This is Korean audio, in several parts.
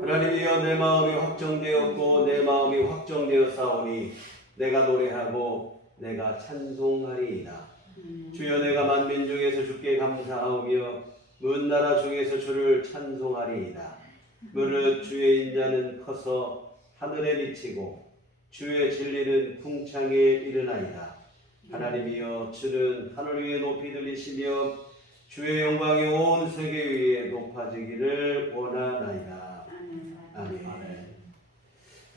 하나님이여, 내 마음이 확정되었고 내 마음이 확정되었사오니 내가 노래하고 내가 찬송하리이다. 주여, 내가 만민 중에서 주께 감사하오며 먼 나라 중에서 주를 찬송하리이다. 무릇 주의 인자는 커서 하늘에 미치고 주의 진리는 궁창에 이르나이다. 하나님이여, 주는 하늘 위에 높이 들리시며 주의 영광이 온 세계 위에 높아지기를 원하나이다. 아멘.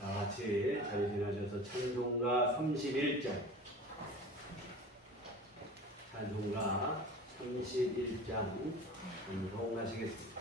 다 같이 자리 지나셔서 찬송가 31장, 찬송가 31장 찬송하시겠습니다.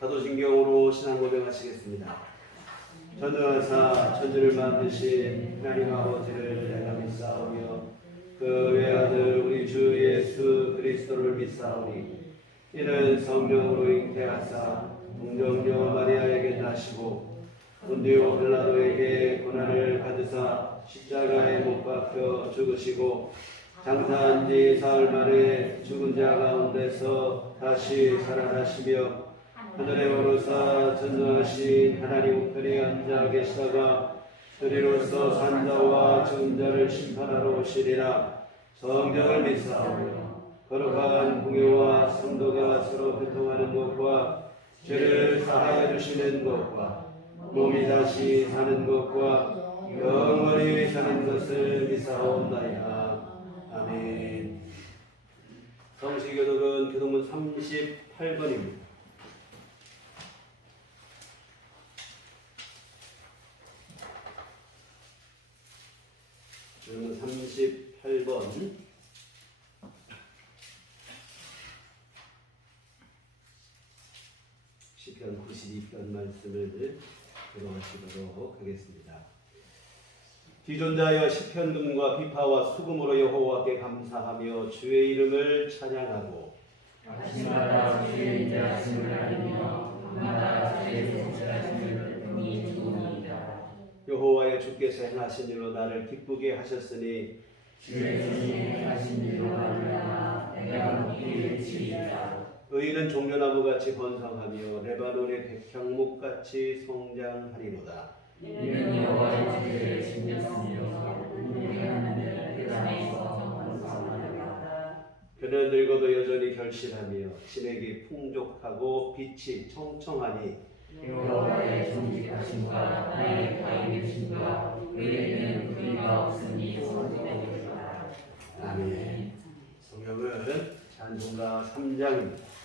사도신경으로 신앙 고백하시겠습니다. 전능하사 천지를 만드신 하나님 아버지를 내가 믿사오며 그 외아들 우리 주 예수 그리스도를 믿사오니 이는 성령으로 잉태하사 동정녀 마리아에게 나시고 본디오 빌라도에게 고난을 받으사 십자가에 못 박혀 죽으시고 장사한 지 사흘 만에 죽은 자 가운데서 다시 살아나시며 하늘에 오르사 전능하신 하나님 우편에 앉아 계시다가 그리로서 산자와 죽은 자를 심판하러 오시리라. 성경을 믿사오며 거룩한 공예와 성도가 서로 교통하는 것과 죄를 사하여 주시는 것과 몸이 다시 사는 것과 영원히 사는 것을 믿사옵나이다. 아멘. 성시교독은 교독문 38번입니다. 교독문 38번. 시편 지시 있던 말씀을 들어보시도록 하겠습니다. 기존자여 시편금과 비파와 수금으로 여호와께 감사하며 주의 이름을 찬양하고 아침마다 주의 인자하심을 알리며 밤마다 주의 성실하심을 능히 주옵니다. 여호와의 주께서 행하신 일로 나를 기쁘게 하셨으니 주의 손이 행하신 일로 말미암아 내가 높이 외치리이다. 의인은 종려나무같이 번성하며 레바논의 백향목같이 성장하리로다. 이는 여호와의 죄를 지켰으며 운행하는 그 안에서 번성하리로다. 그는 늙어도 여전히 결실하며 진액이 풍족하고 빛이 청청하니 여호와의 정직하심과 나의 가인의심과 의에는 불의가 없으니 소리되리로다. 아멘. 성경은 찬송가 3장입니다.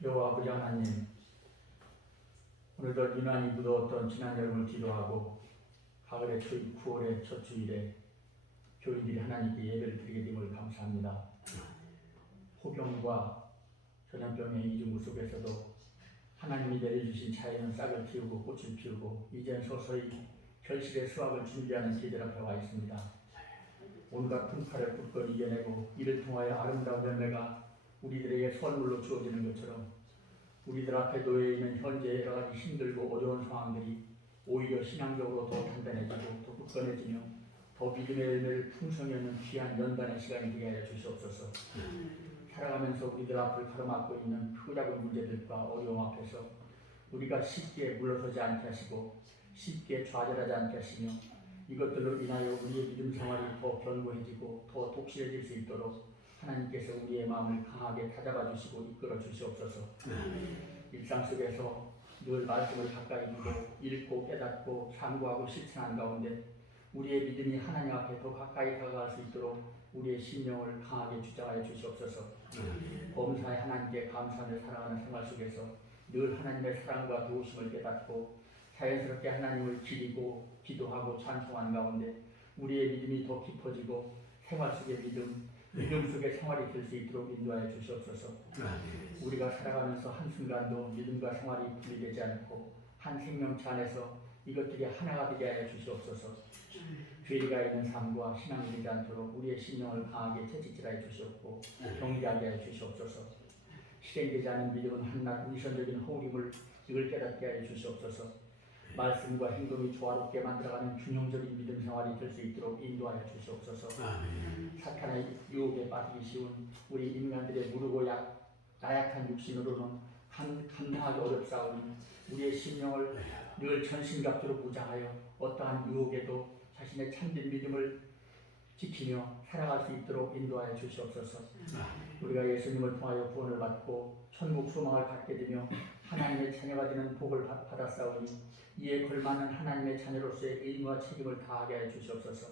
여호와 아버지 하나님, 오늘도 유난히 무더웠던 지난 여름을 기도하고 가을의 9월의 첫 주일에 교인들이 하나님께 예배를 드리게 됨을 감사합니다. 호경과 전염병의 이중구 속에서도 하나님이 내려주신 자연은 싹을 틔우고 꽃을 피우고 이젠 서서히 결실의 수확을 준비하는 계절 앞에 와 있습니다. 온갖 풍파를 굳건히 이겨내고 이를 통하여 아름다운 열매가 우리들에게 선물로 주어지는 것처럼 우리들 앞에 놓여 있는 현재 여러 가지 힘들고 어려운 상황들이 오히려 신앙적으로 더 단단해지고 더 굳건해지며 더 믿음의 열매를 풍성히 얻는 귀한 연단의 시간이 되게 하여 주시옵소서. 살아가면서 우리들 앞을 가로막고 있는 크고 작은 문제들과 어려움 앞에서 우리가 쉽게 물러서지 않게 하시고 쉽게 좌절하지 않게 하시며 이것들로 인하여 우리의 믿음 생활이 더 견고해지고 더 독실해질 수 있도록 하나님께서 우리의 마음을 강하게 다잡아 주시고 이끌어 주시옵소서. 일상 속에서 늘 말씀을 가까이 두고 읽고 깨닫고 참고하고 실천하는 가운데 우리의 믿음이 하나님 앞에 더 가까이 다가갈 수 있도록 우리의 심령을 강하게 주장하여 주시옵소서. 범사에 하나님께 감사하며 살아가는 생활 속에서 늘 하나님의 사랑과 도우심을 깨닫고 자연스럽게 하나님을 기리고 기도하고 찬송하는 가운데 우리의 믿음이 더 깊어지고 생활 속의 믿음 속의 생활이 될 수 있도록 인도하여 주시옵소서. 우리가 살아가면서 한순간도 믿음과 생활이 분리되지 않고 한 생명체 안에서 이것들이 하나가 되게 하여 주시옵소서. 죄가 있는 삶과 신앙이 되지 않도록 우리의 심령을 강하게 채찍질하여 주시옵고 경계하게 하여 주시옵소서. 실행되지 않은 믿음은 한낱 위선적인 허울임을 이걸 깨닫게 하여 주시옵소서. 말씀과 행동이 조화롭게 만들어가는 균형적인 믿음 생활이 될 수 있도록 인도하여 주시옵소서. 사탄의 유혹에 빠지기 쉬운 우리 인간들의 무르고 나약한 육신으로는 감당하기 어렵사오니 우리의 심령을 늘 전신갑주로 무장하여 어떠한 유혹에도 자신의 참된 믿음을 지키며 살아갈 수 있도록 인도하여 주시옵소서. 우리가 예수님을 통하여 구원을 받고 천국 소망을 갖게 되며 하나님의 자녀가 되는 복을 받았사오니 이에 걸맞는 하나님의 자녀로서의 의무와 책임을 다하게 하여 주시옵소서.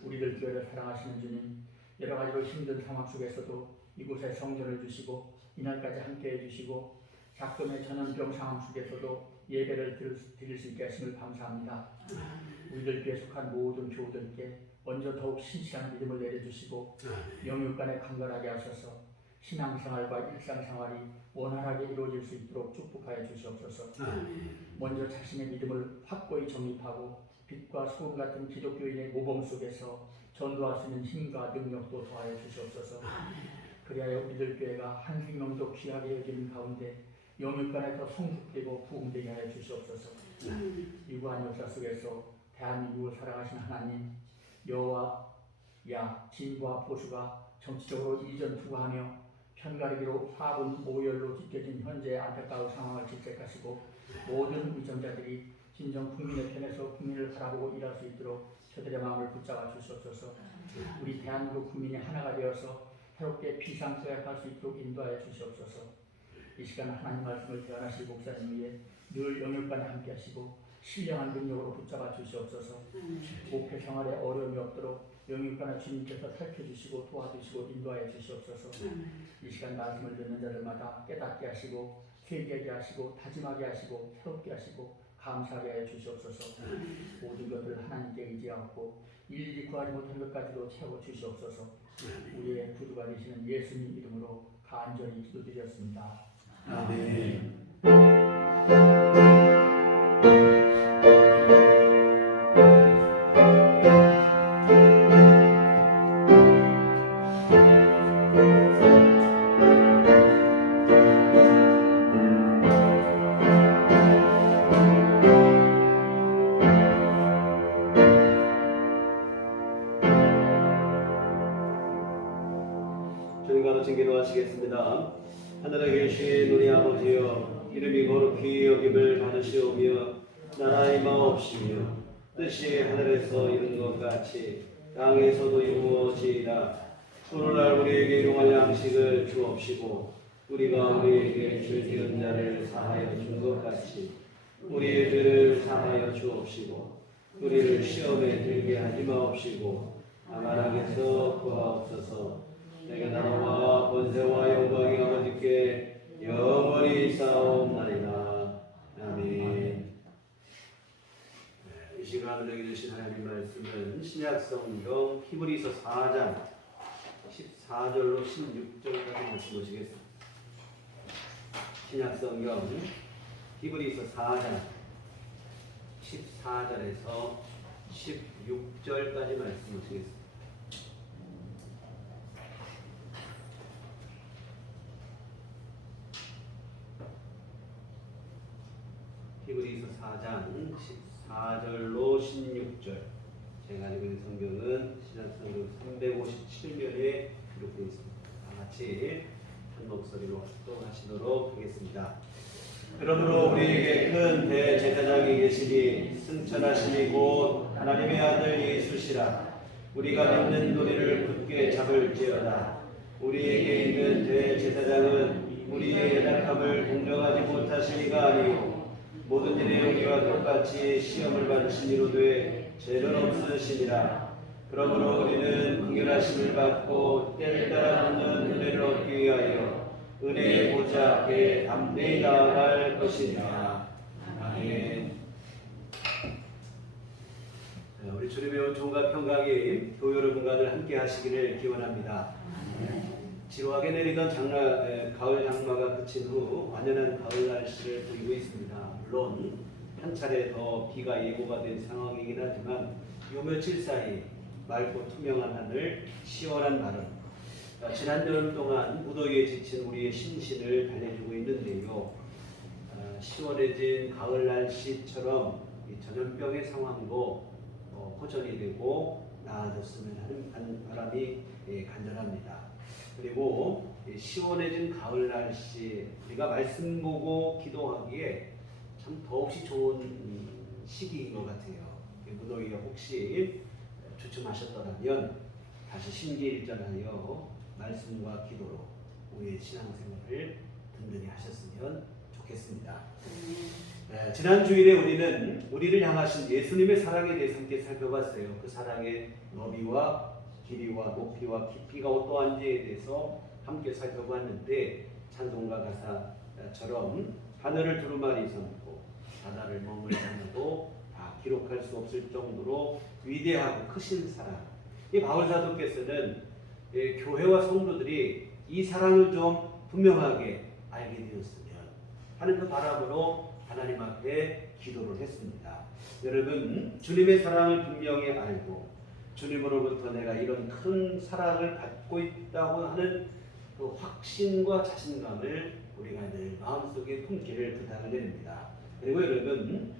우리들 교회를 사랑하시는 주님, 여러 가지로 힘든 상황 속에서도 이곳에 성전을 주시고 이날까지 함께해 주시고 작금의 전염병 상황 속에서도 예배를 드릴 수 있게 하심을 감사합니다. 우리들 교회에 속한 모든 교우들께 먼저 더욱 신실한 믿음을 내려주시고 영육간에 강건하게 하셔서 신앙생활과 일상생활이 원활하게 이루어질 수 있도록 축복하여 주시옵소서. 먼저 자신의 믿음을 확고히 정립하고 빛과 소금 같은 기독교인의 모범 속에서 전도할 수 있는 힘과 능력도 더하여 주시옵소서. 그리하여 우리들 교회가 한 생명도 귀하게 여기는 가운데 영육간에 더 성숙되고 부흥되게 하여 주시옵소서. 유구한 역사 속에서 대한민국을 살아가신 하나님, 여와 야, 진과 보수가 정치적으로 이전투구하며 편가르기로 화분 모열로 찢겨진 현재의 안타까운 상황을 직책하시고 모든 위정자들이 진정 국민의 편에서 국민을 바라보고 일할 수 있도록 저들의 마음을 붙잡아 주시옵소서. 우리 대한민국 국민이 하나가 되어서 새롭게 비상서약할 수 있도록 인도하여 주시옵소서. 이 시간 하나님 말씀을 대언하실 목사님 위에 늘 영역간에 함께 하시고 신령한 능력으로 붙잡아 주시옵소서. 목회 생활에 어려움이 없도록 영육간에 주님께서 살펴주시고 도와주시고 인도하여 주시옵소서. 이 시간 말씀을 듣는 자들마다 깨닫게 하시고 회개하게 하시고 다짐하게 하시고 새롭게 하시고 감사하게 하여 주시옵소서. 모든 것을 하나님께 의지하고 일일이 구하지 못한 것까지도 채워 주시옵소서. 우리의 구주가 되시는 예수님 이름으로 간절히 기도드렸습니다. 아멘. 주님과 같이 기도하시겠습니다. 하늘에 계신 우리 아버지여, 이름이 거룩히 여김을 받으시오며 나라의 마옵시며 뜻이 하늘에서 이룬 것 같이 땅에서도 이루어지이다. 오늘날 우리에게 일용할 양식을 주옵시고 우리가 우리에게 죄 지은 자를 사하여 준 것 같이 우리의 죄를 사하여 주옵시고 우리를 시험에 들게 하지 마옵시고 다만 악에서 구하옵소서. 내게 나라와 권세와 영광이 아버지께 영원히 싸움나이다. 아멘. 이 시간 우리에게 주신 하나님 말씀은 신약성경 히브리서 4장 14절로 16절까지 말씀 보시겠습니다. 신약성경 히브리서 4장 14절에서 16절까지 말씀 보시겠습니다. 히브리서 4장 14절로 16절. 제가 가지고 있는 성경은 신약성경 357면에 기록되어 있습니다. 다 같이 한 목소리로 합동하시도록 하겠습니다. 그러므로 우리에게 큰 대제사장이 계시니 승천하심이 곧 하나님의 아들 예수시라. 우리가 믿는 도리를 굳게 잡을지어다. 우리에게 있는 대제사장은 우리의 연약함을 공정하지 못하신 이가 아니요 모든 일의 용기와 똑같이 시험을 받으신 이로 돼 죄는 없으시니라. 그러므로 우리는 긍휼하심을 받고 때를 따라 받는 은혜를 얻기 위하여 은혜의 보좌 앞에 담대히 나아갈 것이니라. 아멘. 우리 주님의 은총과 평강이 교회 여러분과들 함께 하시기를 기원합니다. 지루하게 내리던 가을 장마가 그친 후 완연한 가을 날씨를 보이고 있습니다. 물론 한 차례 더 비가 예고가 된 상황이긴 하지만 요 며칠 사이 맑고 투명한 하늘, 시원한 바람, 지난 여름 동안 무더위에 지친 우리의 심신을 달래주고 있는데요. 시원해진 가을 날씨처럼 이 전염병의 상황도 호전이 되고 나아졌으면 하는 바람이 간절합니다. 그리고 시원해진 가을 날씨, 우리가 말씀 보고 기도하기에 참 더욱이 좋은 시기인 것 같아요. 무더위가 혹시 주춤하셨더라면 다시 심기일전하여 말씀과 기도로 우리의 신앙생활을 든든히 하셨으면 좋겠습니다. 지난 주일에 우리는 우리를 향하신 예수님의 사랑에 대해서 함께 살펴봤어요. 그 사랑의 너비와 길이와 높이와 깊이가 어떠한지에 대해서 함께 살펴봤는데 찬송가 가사처럼 하늘을 두루마리 삼고 바다를 머물게 하나도 다 기록할 수 없을 정도로 위대하고 크신 사랑. 이 바울 사도께서는 교회와 성도들이 이 사랑을 좀 분명하게 알게 되었으면 하는 그 바람으로 하나님 앞에 기도를 했습니다. 여러분, 주님의 사랑을 분명히 알고 주님으로부터 내가 이런 큰 사랑을 받고 있다고 하는 그 확신과 자신감을 우리가 늘 마음속에 품기를 부탁을 드립니다. 그리고 여러분,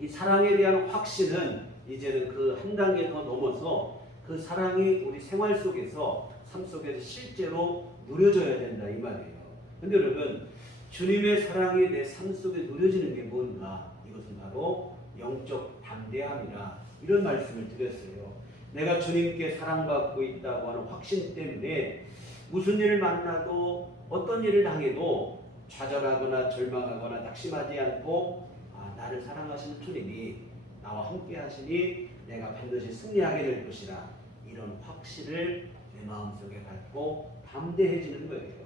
이 사랑에 대한 확신은 이제는 그 한 단계 더 넘어서 그 사랑이 우리 생활 속에서, 삶 속에서 실제로 누려져야 된다 이 말이에요. 근데 여러분, 주님의 사랑이 내 삶 속에 누려지는 게 뭔가? 이것은 바로 영적 담대함이라 이런 말씀을 드렸어요. 내가 주님께 사랑받고 있다고 하는 확신 때문에 무슨 일을 만나도 어떤 일을 당해도 좌절하거나 절망하거나 낙심하지 않고 나를 사랑하시는 주님이 나와 함께 하시니 내가 반드시 승리하게 될 것이라, 이런 확신을 내 마음속에 갖고 담대해지는 거예요.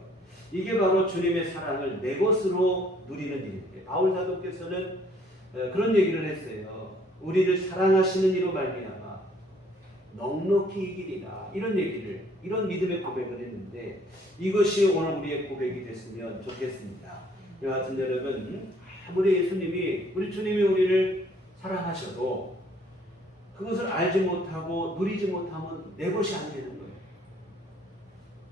이게 바로 주님의 사랑을 내 것으로 누리는 일인데, 바울 사도께서는 그런 얘기를 했어요. 우리를 사랑하시는 이로 말미암아 넉넉히 이기리라, 이런 얘기를, 이런 믿음의 고백을 했는데, 이것이 오늘 우리의 고백이 됐으면 좋겠습니다. 여하튼 여러분, 아무리 예수님이, 우리 주님이 우리를 사랑하셔도 그것을 알지 못하고 누리지 못하면 내 것이 안 되는 거예요.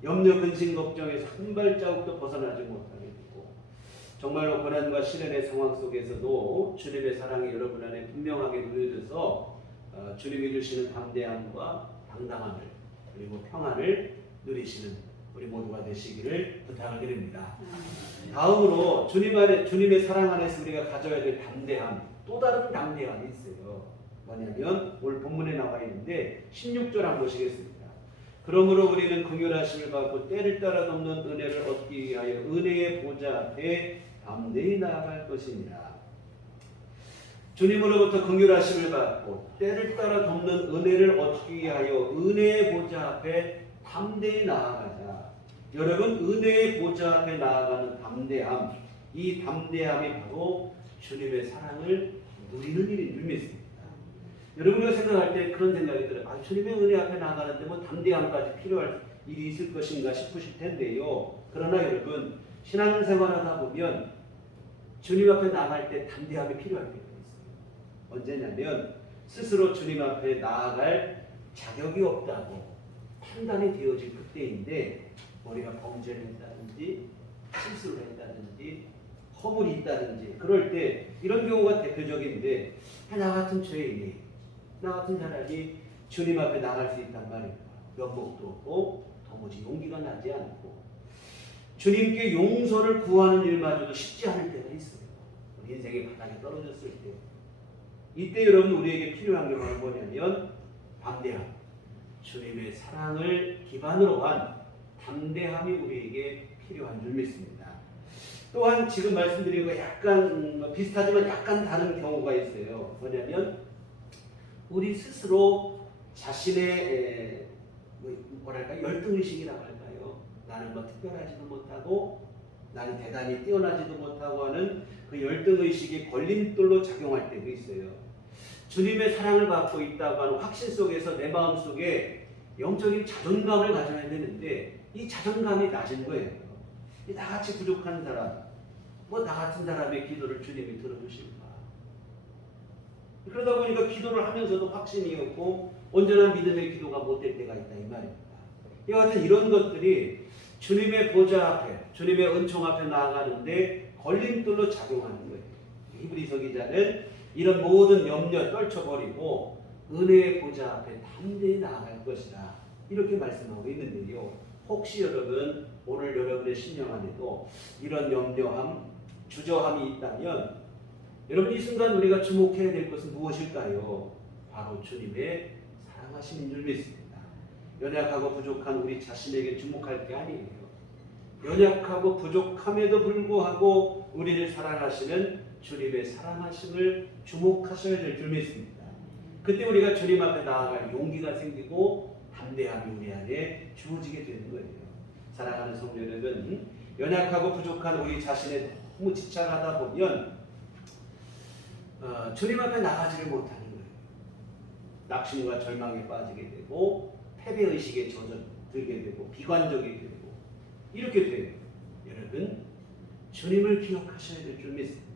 염려, 근심, 걱정에서 한 발자국도 벗어나지 못하게 되고, 정말로 고난과 시련의 상황 속에서도 주님의 사랑이 여러분 안에 분명하게 누려져서 주님이 주시는 담대함과 당당함을, 그리고 평안을 누리시는 우리 모두가 되시기를 부탁을 드립니다. 다음으로 주님의 사랑 안에서 우리가 가져야 될 담대함, 또 다른 담대함이 있어요. 뭐냐면 오늘 본문에 나와 있는데 16절 한번 보시겠습니다. 그러므로 우리는 긍휼하심을 받고 때를 따라 돕는 은혜를 얻기 위하여 은혜의 보좌 앞에 담대히 나아갈 것이니라. 주님으로부터 긍휼하심을 받고 때를 따라 돕는 은혜를 얻기 위하여 은혜의 보좌 앞에 담대히 나아가자. 여러분, 은혜의 보좌 앞에 나아가는 담대함, 이 담대함이 바로 주님의 사랑을 누리는 일인 줄 믿습니다. 여러분이 생각할 때 그런 생각이 들어요. 주님의 은혜 앞에 나가는데 뭐 담대함까지 필요할 일이 있을 것인가 싶으실 텐데요. 그러나 여러분, 신앙생활하다 보면 주님 앞에 나갈 때 담대함이 필요할 때가 있어요. 언제냐면 스스로 주님 앞에 나아갈 자격이 없다고 판단이 되어질 그때인데, 우리가 범죄를 했다든지 실수를 했다든지 허물이 있다든지 그럴 때, 이런 경우가 대표적인데, 나 같은 죄인이, 나 같은 사람이 주님 앞에 나갈 수 있단 말입니다. 면목도 없고 도무지 용기가 나지 않고 주님께 용서를 구하는 일마저도 쉽지 않을 때가 있어요. 우리 인생의 바닥에 떨어졌을 때, 이때 여러분 우리에게 필요한 게 바로 뭐냐면 담대함, 주님의 사랑을 기반으로 한 담대함이 우리에게 필요한 줄 믿습니다. 또한 지금 말씀드린 거 약간 비슷하지만 약간 다른 경우가 있어요. 뭐냐면 우리 스스로 자신의 뭐랄까 열등의식이라고 할까요? 나는 뭐 특별하지도 못하고 나는 대단히 뛰어나지도 못하고 하는 그 열등의식이 걸림돌로 작용할 때도 있어요. 주님의 사랑을 받고 있다고 하는 확신 속에서 내 마음속에 영적인 자존감을 가져야 되는데, 이 자존감이 낮은 거예요. 나같이 부족한 사람, 뭐 나 같은 사람의 기도를 주님이 들어주실까? 그러다 보니까 기도를 하면서도 확신이 없고 온전한 믿음의 기도가 못 될 때가 있다 이 말입니다. 이와 같은 이런 것들이 주님의 보좌 앞에, 주님의 은총 앞에 나아가는데 걸림돌로 작용하는 거예요. 히브리서 기자는 이런 모든 염려 떨쳐버리고 은혜의 보좌 앞에 담대히 나아갈 것이다, 이렇게 말씀하고 있는데요. 혹시 여러분 오늘 여러분의 신령 안에도 이런 염려함, 주저함이 있다면 여러분 이 순간 우리가 주목해야 될 것은 무엇일까요? 바로 주님의 사랑하심인 줄 믿습니다. 연약하고 부족한 우리 자신에게 주목할 게 아니에요. 연약하고 부족함에도 불구하고 우리를 사랑하시는 주님의 사랑하심을 주목하셔야 될 줄 믿습니다. 그때 우리가 주님 앞에 나아갈 용기가 생기고 담대함이 우리 안에 주어지게 되는 거예요. 사랑하는 성도 여러분, 연약하고 부족한 우리 자신에 너무 집착하다 보면 주님 앞에 나가지를 못하는 거예요. 낙심과 절망에 빠지게 되고 패배의식에 젖어들게 되고 비관적이 되고 이렇게 돼요. 여러분, 주님을 기억하셔야 될 줄 믿습니다.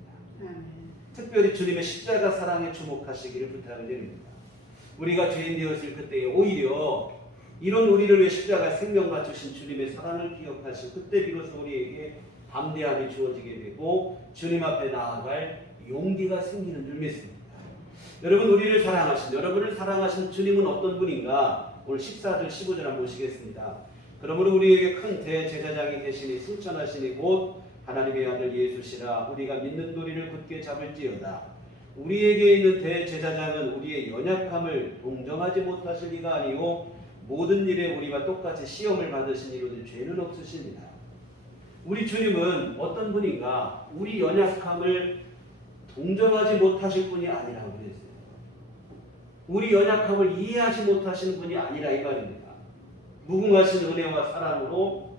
특별히 주님의 십자가 사랑에 주목하시기를 부탁을 드립니다. 우리가 죄인 되었을 그때에 오히려 이런 우리를 위해 십자가에 생명 바치신 주님의 사랑을 기억하시고 그때 비로소 우리에게 담대함이 주어지게 되고 주님 앞에 나아갈 용기가 생기는 줄 믿습니다. 여러분, 우리를 사랑하신, 여러분을 사랑하신 주님은 어떤 분인가? 오늘 14절 15절 한번 보시겠습니다. 그러므로 우리에게 큰 대제사장이 계시니 승천하시니 곧 하나님의 아들 예수시라. 우리가 믿는 도리를 굳게 잡을지어다. 우리에게 있는 대제사장은 우리의 연약함을 동정하지 못하실 리가 아니오 모든 일에 우리와 똑같이 시험을 받으신 이로는 죄는 없으십니다. 우리 주님은 어떤 분인가? 우리 연약함을 동정하지 못하실 분이 아니라고 그랬어요. 우리 연약함을 이해하지 못하시는 분이 아니라 이 말입니다. 무궁하신 은혜와 사랑으로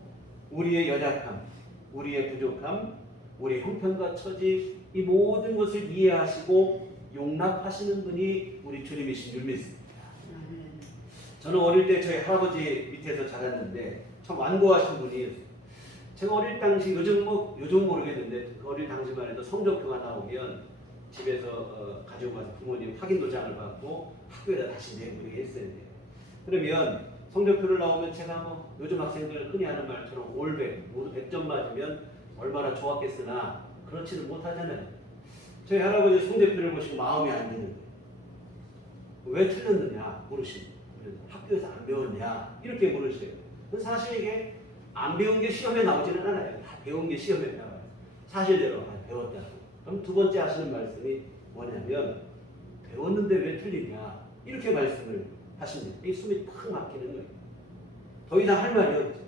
우리의 연약함, 우리의 부족함, 우리의 형편과 처지 이 모든 것을 이해하시고 용납하시는 분이 우리 주님이신 줄 믿습니다. 저는 어릴 때 저희 할아버지 밑에서 자랐는데 참 완고하신 분이었어요. 제가 어릴 당시 요즘 모르겠는데 어릴 당시만 해도 성적표가 나오면 집에서 가지고 가서 부모님 확인 도장을 받고 학교에다 다시 내고 했어야 돼요. 그러면 성적표를 나오면 제가 뭐 요즘 학생들 흔히 하는 말처럼 올백 모두 100점 맞으면 얼마나 좋았겠으나 그렇지는 못하잖아요. 저희 할아버지 성적표를 보시고 마음이 안 드는 거예요. 왜 틀렸느냐 물으시고 학교에서 안 배웠냐 이렇게 물으세요. 사실 이게 안 배운 게 시험에 나오지는 않아요. 다 배운 게 시험에 나와요. 사실대로 배웠다고. 그럼 두 번째 하시는 말씀이 뭐냐면 배웠는데 왜 틀리냐 이렇게 말씀을 하십니다. 이 숨이 팍 막히는 거예요. 더 이상 할 말이 없죠.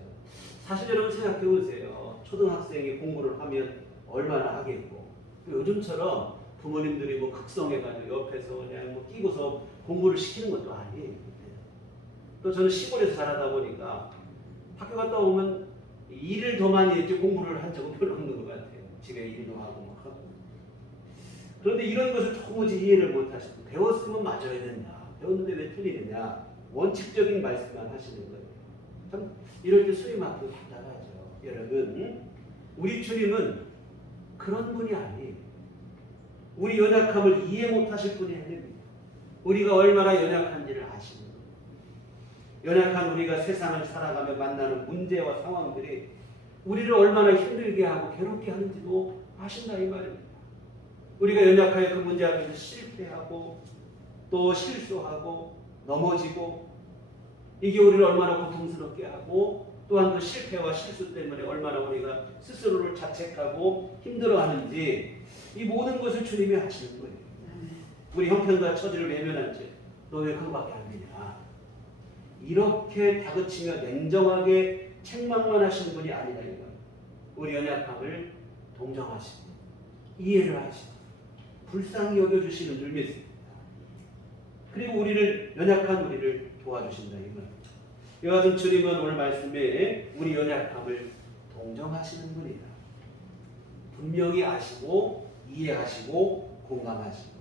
사실 여러분 생각해 보세요. 초등학생이 공부를 하면 얼마나 하겠고 요즘처럼 부모님들이 뭐 극성해가지고 옆에서 그냥 뭐 끼고서 공부를 시키는 것도 아니에요. 또 저는 시골에서 자라다 보니까 학교 갔다 오면 일을 더 많이 했지 공부를 한 적은 별로 없는 것 같아요. 집에 일도 하고 막 하고. 그런데 이런 것을 도무지 이해를 못하시고 배웠으면 맞아야 된다. 배웠는데 왜 틀리느냐. 원칙적인 말씀만 하시는 거예요. 참 이럴 때 숨이 막히고 답답하죠. 여러분, 우리 주님은 그런 분이 아니에요. 우리 연약함을 이해 못하실 분이 아닙니다. 우리가 얼마나 연약한지를 아시는 거예요. 연약한 우리가 세상을 살아가며 만나는 문제와 상황들이 우리를 얼마나 힘들게 하고 괴롭게 하는지도 아신다 이 말입니다. 우리가 연약하여 그 문제 앞에서 실패하고 또 실수하고 넘어지고 이게 우리를 얼마나 고통스럽게 하고 또한 그 실패와 실수 때문에 얼마나 우리가 스스로를 자책하고 힘들어하는지 이 모든 것을 주님이 하시는 거예요. 우리 형편과 처지를 외면한 채 너 왜 그거밖에 안 되냐 이렇게 다그치며 냉정하게 책망만 하시는 분이 아니라 이거예요. 우리 연약함을 동정하시고 이해를 하시고 불쌍히 여겨주시는 줄 믿습니다. 그리고 우리를 연약한 우리를 도와주신다 이거예요. 이와 같은 주님은 오늘 말씀에 우리 연약함을 동정하시는 분이다. 분명히 아시고 이해하시고 공감하시고.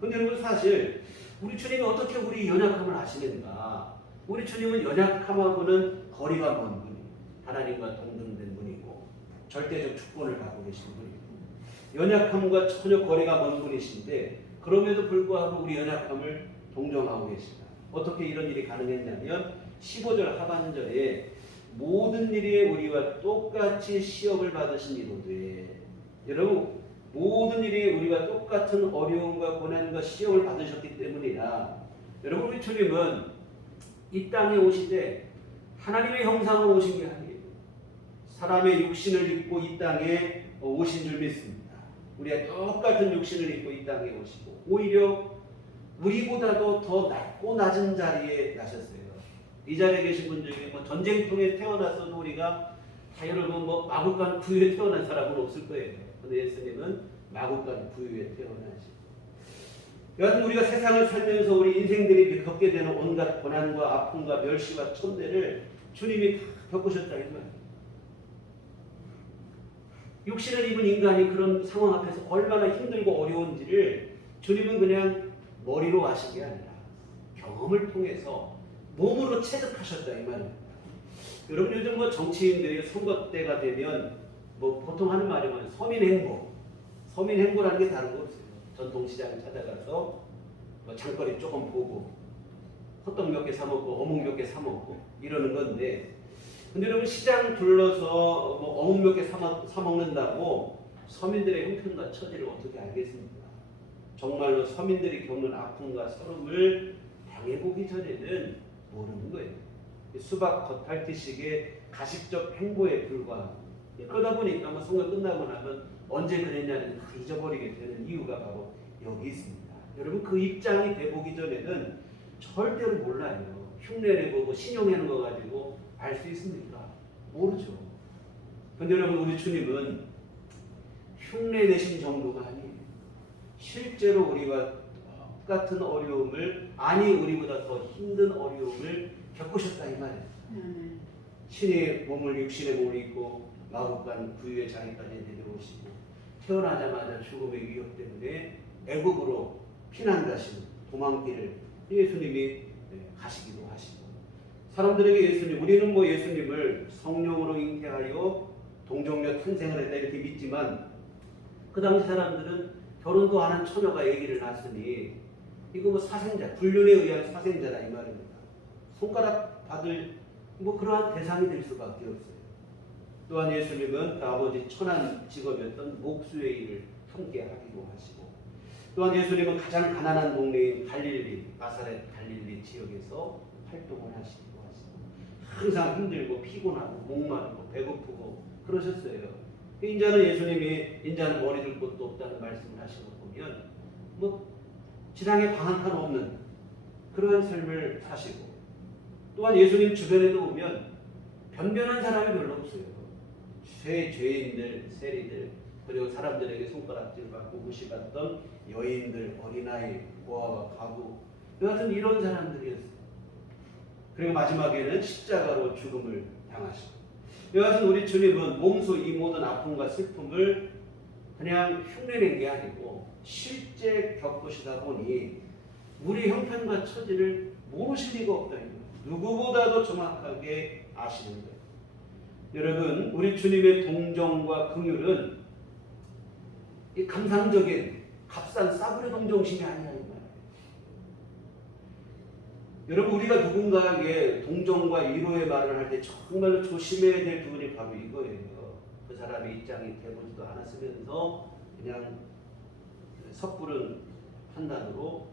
그런데 여러분 사실 우리 주님이 어떻게 우리 연약함을 아시는가? 우리 주님은 연약함하고는 거리가 먼 분이에요. 하나님과 동등된 분이고 절대적 주권을 갖고 계신 분이고 연약함과 전혀 거리가 먼 분이신데 그럼에도 불구하고 우리 연약함을 동정하고 계시다. 어떻게 이런 일이 가능했냐면 15절 하반절에 모든 일에 우리와 똑같이 시험을 받으신 이로되 여러분 모든 일에 우리와 똑같은 어려움과 고난과 시험을 받으셨기 때문이라 여러분 우리 주님은 이 땅에 오시되 하나님의 형상으로 오신 게 아니에요. 사람의 육신을 입고 이 땅에 오신 줄 믿습니다. 우리가 똑같은 육신을 입고 이 땅에 오시고 오히려 우리보다도 더 낮고 낮은 자리에 나셨어요. 이 자리에 계신 분 중에 뭐 전쟁통에 태어나서도 우리가 다 여러분 뭐 마구간 부유에 태어난 사람은 없을 거예요. 그런데 예수님은 마구간 부유에 태어나시고 여하튼 우리가 세상을 살면서 우리 인생들이 겪게 되는 온갖 고난과 아픔과 멸시와 천대를 주님이 다 겪으셨다 이 말이에요. 육신을 입은 인간이 그런 상황 앞에서 얼마나 힘들고 어려운지를 주님은 그냥 머리로 아신 게 아니라 경험을 통해서 몸으로 체득하셨다 이 말입니다. 여러분 요즘 뭐 정치인들이 선거 때가 되면 뭐 보통 하는 말이 뭐냐 서민행보. 서민행보라는 게 다른 거 없어요. 전통시장 찾아가서 뭐 장거리 조금 보고 호떡 몇 개 사 먹고 어묵 몇 개 사 먹고 이러는 건데, 근데 여러분 시장 둘러서 뭐 어묵 몇 개 사 먹는다고 서민들의 형편과 처지를 어떻게 알겠습니까? 정말로 서민들이 겪는 아픔과 서름을 당해보기 전에는 모르는 거예요. 수박 겉핥기식의 가식적 행보에 불과하고, 그러다 보니까 뭐 선거 끝나고 나면 언제 그랬냐는 다 잊어버리게 되는 이유가 바로 여기 있습니다. 여러분 그 입장이 돼보기 전에는 절대로 몰라요. 흉내를 보고 신용하는 거 가지고 알 수 있습니까? 모르죠. 근데 여러분 우리 주님은 흉내 내신 정도가 아니에요. 실제로 우리와 똑같은 어려움을, 아니 우리보다 더 힘든 어려움을 겪으셨다 이 말이에요. 신의 몸을, 육신의 몸을 입고 마국간 구유의 자리까지 내려오시고 태어나자마자 죽음의 위협 때문에 애국으로 피난 가시는 도망길을 예수님이 가시기도 하시고, 사람들에게 예수님, 우리는 뭐 예수님을 성령으로 잉태하여 동정녀 탄생을 했다 이렇게 믿지만, 그 당시 사람들은 결혼도 안 한 처녀가 아기를 낳았으니 이거 뭐 사생자, 불륜에 의한 사생자다 이 말입니다. 손가락 받을 뭐 그러한 대상이 될 수밖에 없어요. 또한 예수님은 그 아버지 천한 직업이었던 목수의 일을 함께 하기도 하시고, 또한 예수님은 가장 가난한 동네인 갈릴리, 나사렛 갈릴리 지역에서 활동을 하시기도 하시고, 항상 힘들고 피곤하고 목마르고 배고프고 그러셨어요. 인자는 예수님이 인자는 머리 둘 곳도 없다는 말씀을 하신 거 보면 뭐 지상에 방 한 칸 없는 그러한 삶을 사시고, 또한 예수님 주변에도 보면 변변한 사람이 별로 없어요. 죄인들, 세리들, 그리고 사람들에게 손가락질 받고 무시받던 여인들, 어린아이, 고아와 과부, 여하튼 이런 사람들이었어요. 그리고 마지막에는 십자가로 죽음을 당하시고, 여하튼 우리 주님은 몸소 이 모든 아픔과 슬픔을 그냥 흉내낸 게 아니고 실제 겪으시다 보니 우리 형편과 처지를 모르실 리가 없다. 누구보다도 정확하게 아시는 거예요. 여러분 우리 주님의 동정과 긍휼은 이 감상적인 값싼 싸구려 동정심이 아니라 이 말이에요. 여러분 우리가 누군가에게 동정과 위로의 말을 할 때 정말로 조심해야 될 부분이 바로 이거예요. 그 사람의 입장이 되보지도 않았으면서 그냥 섣부른 판단으로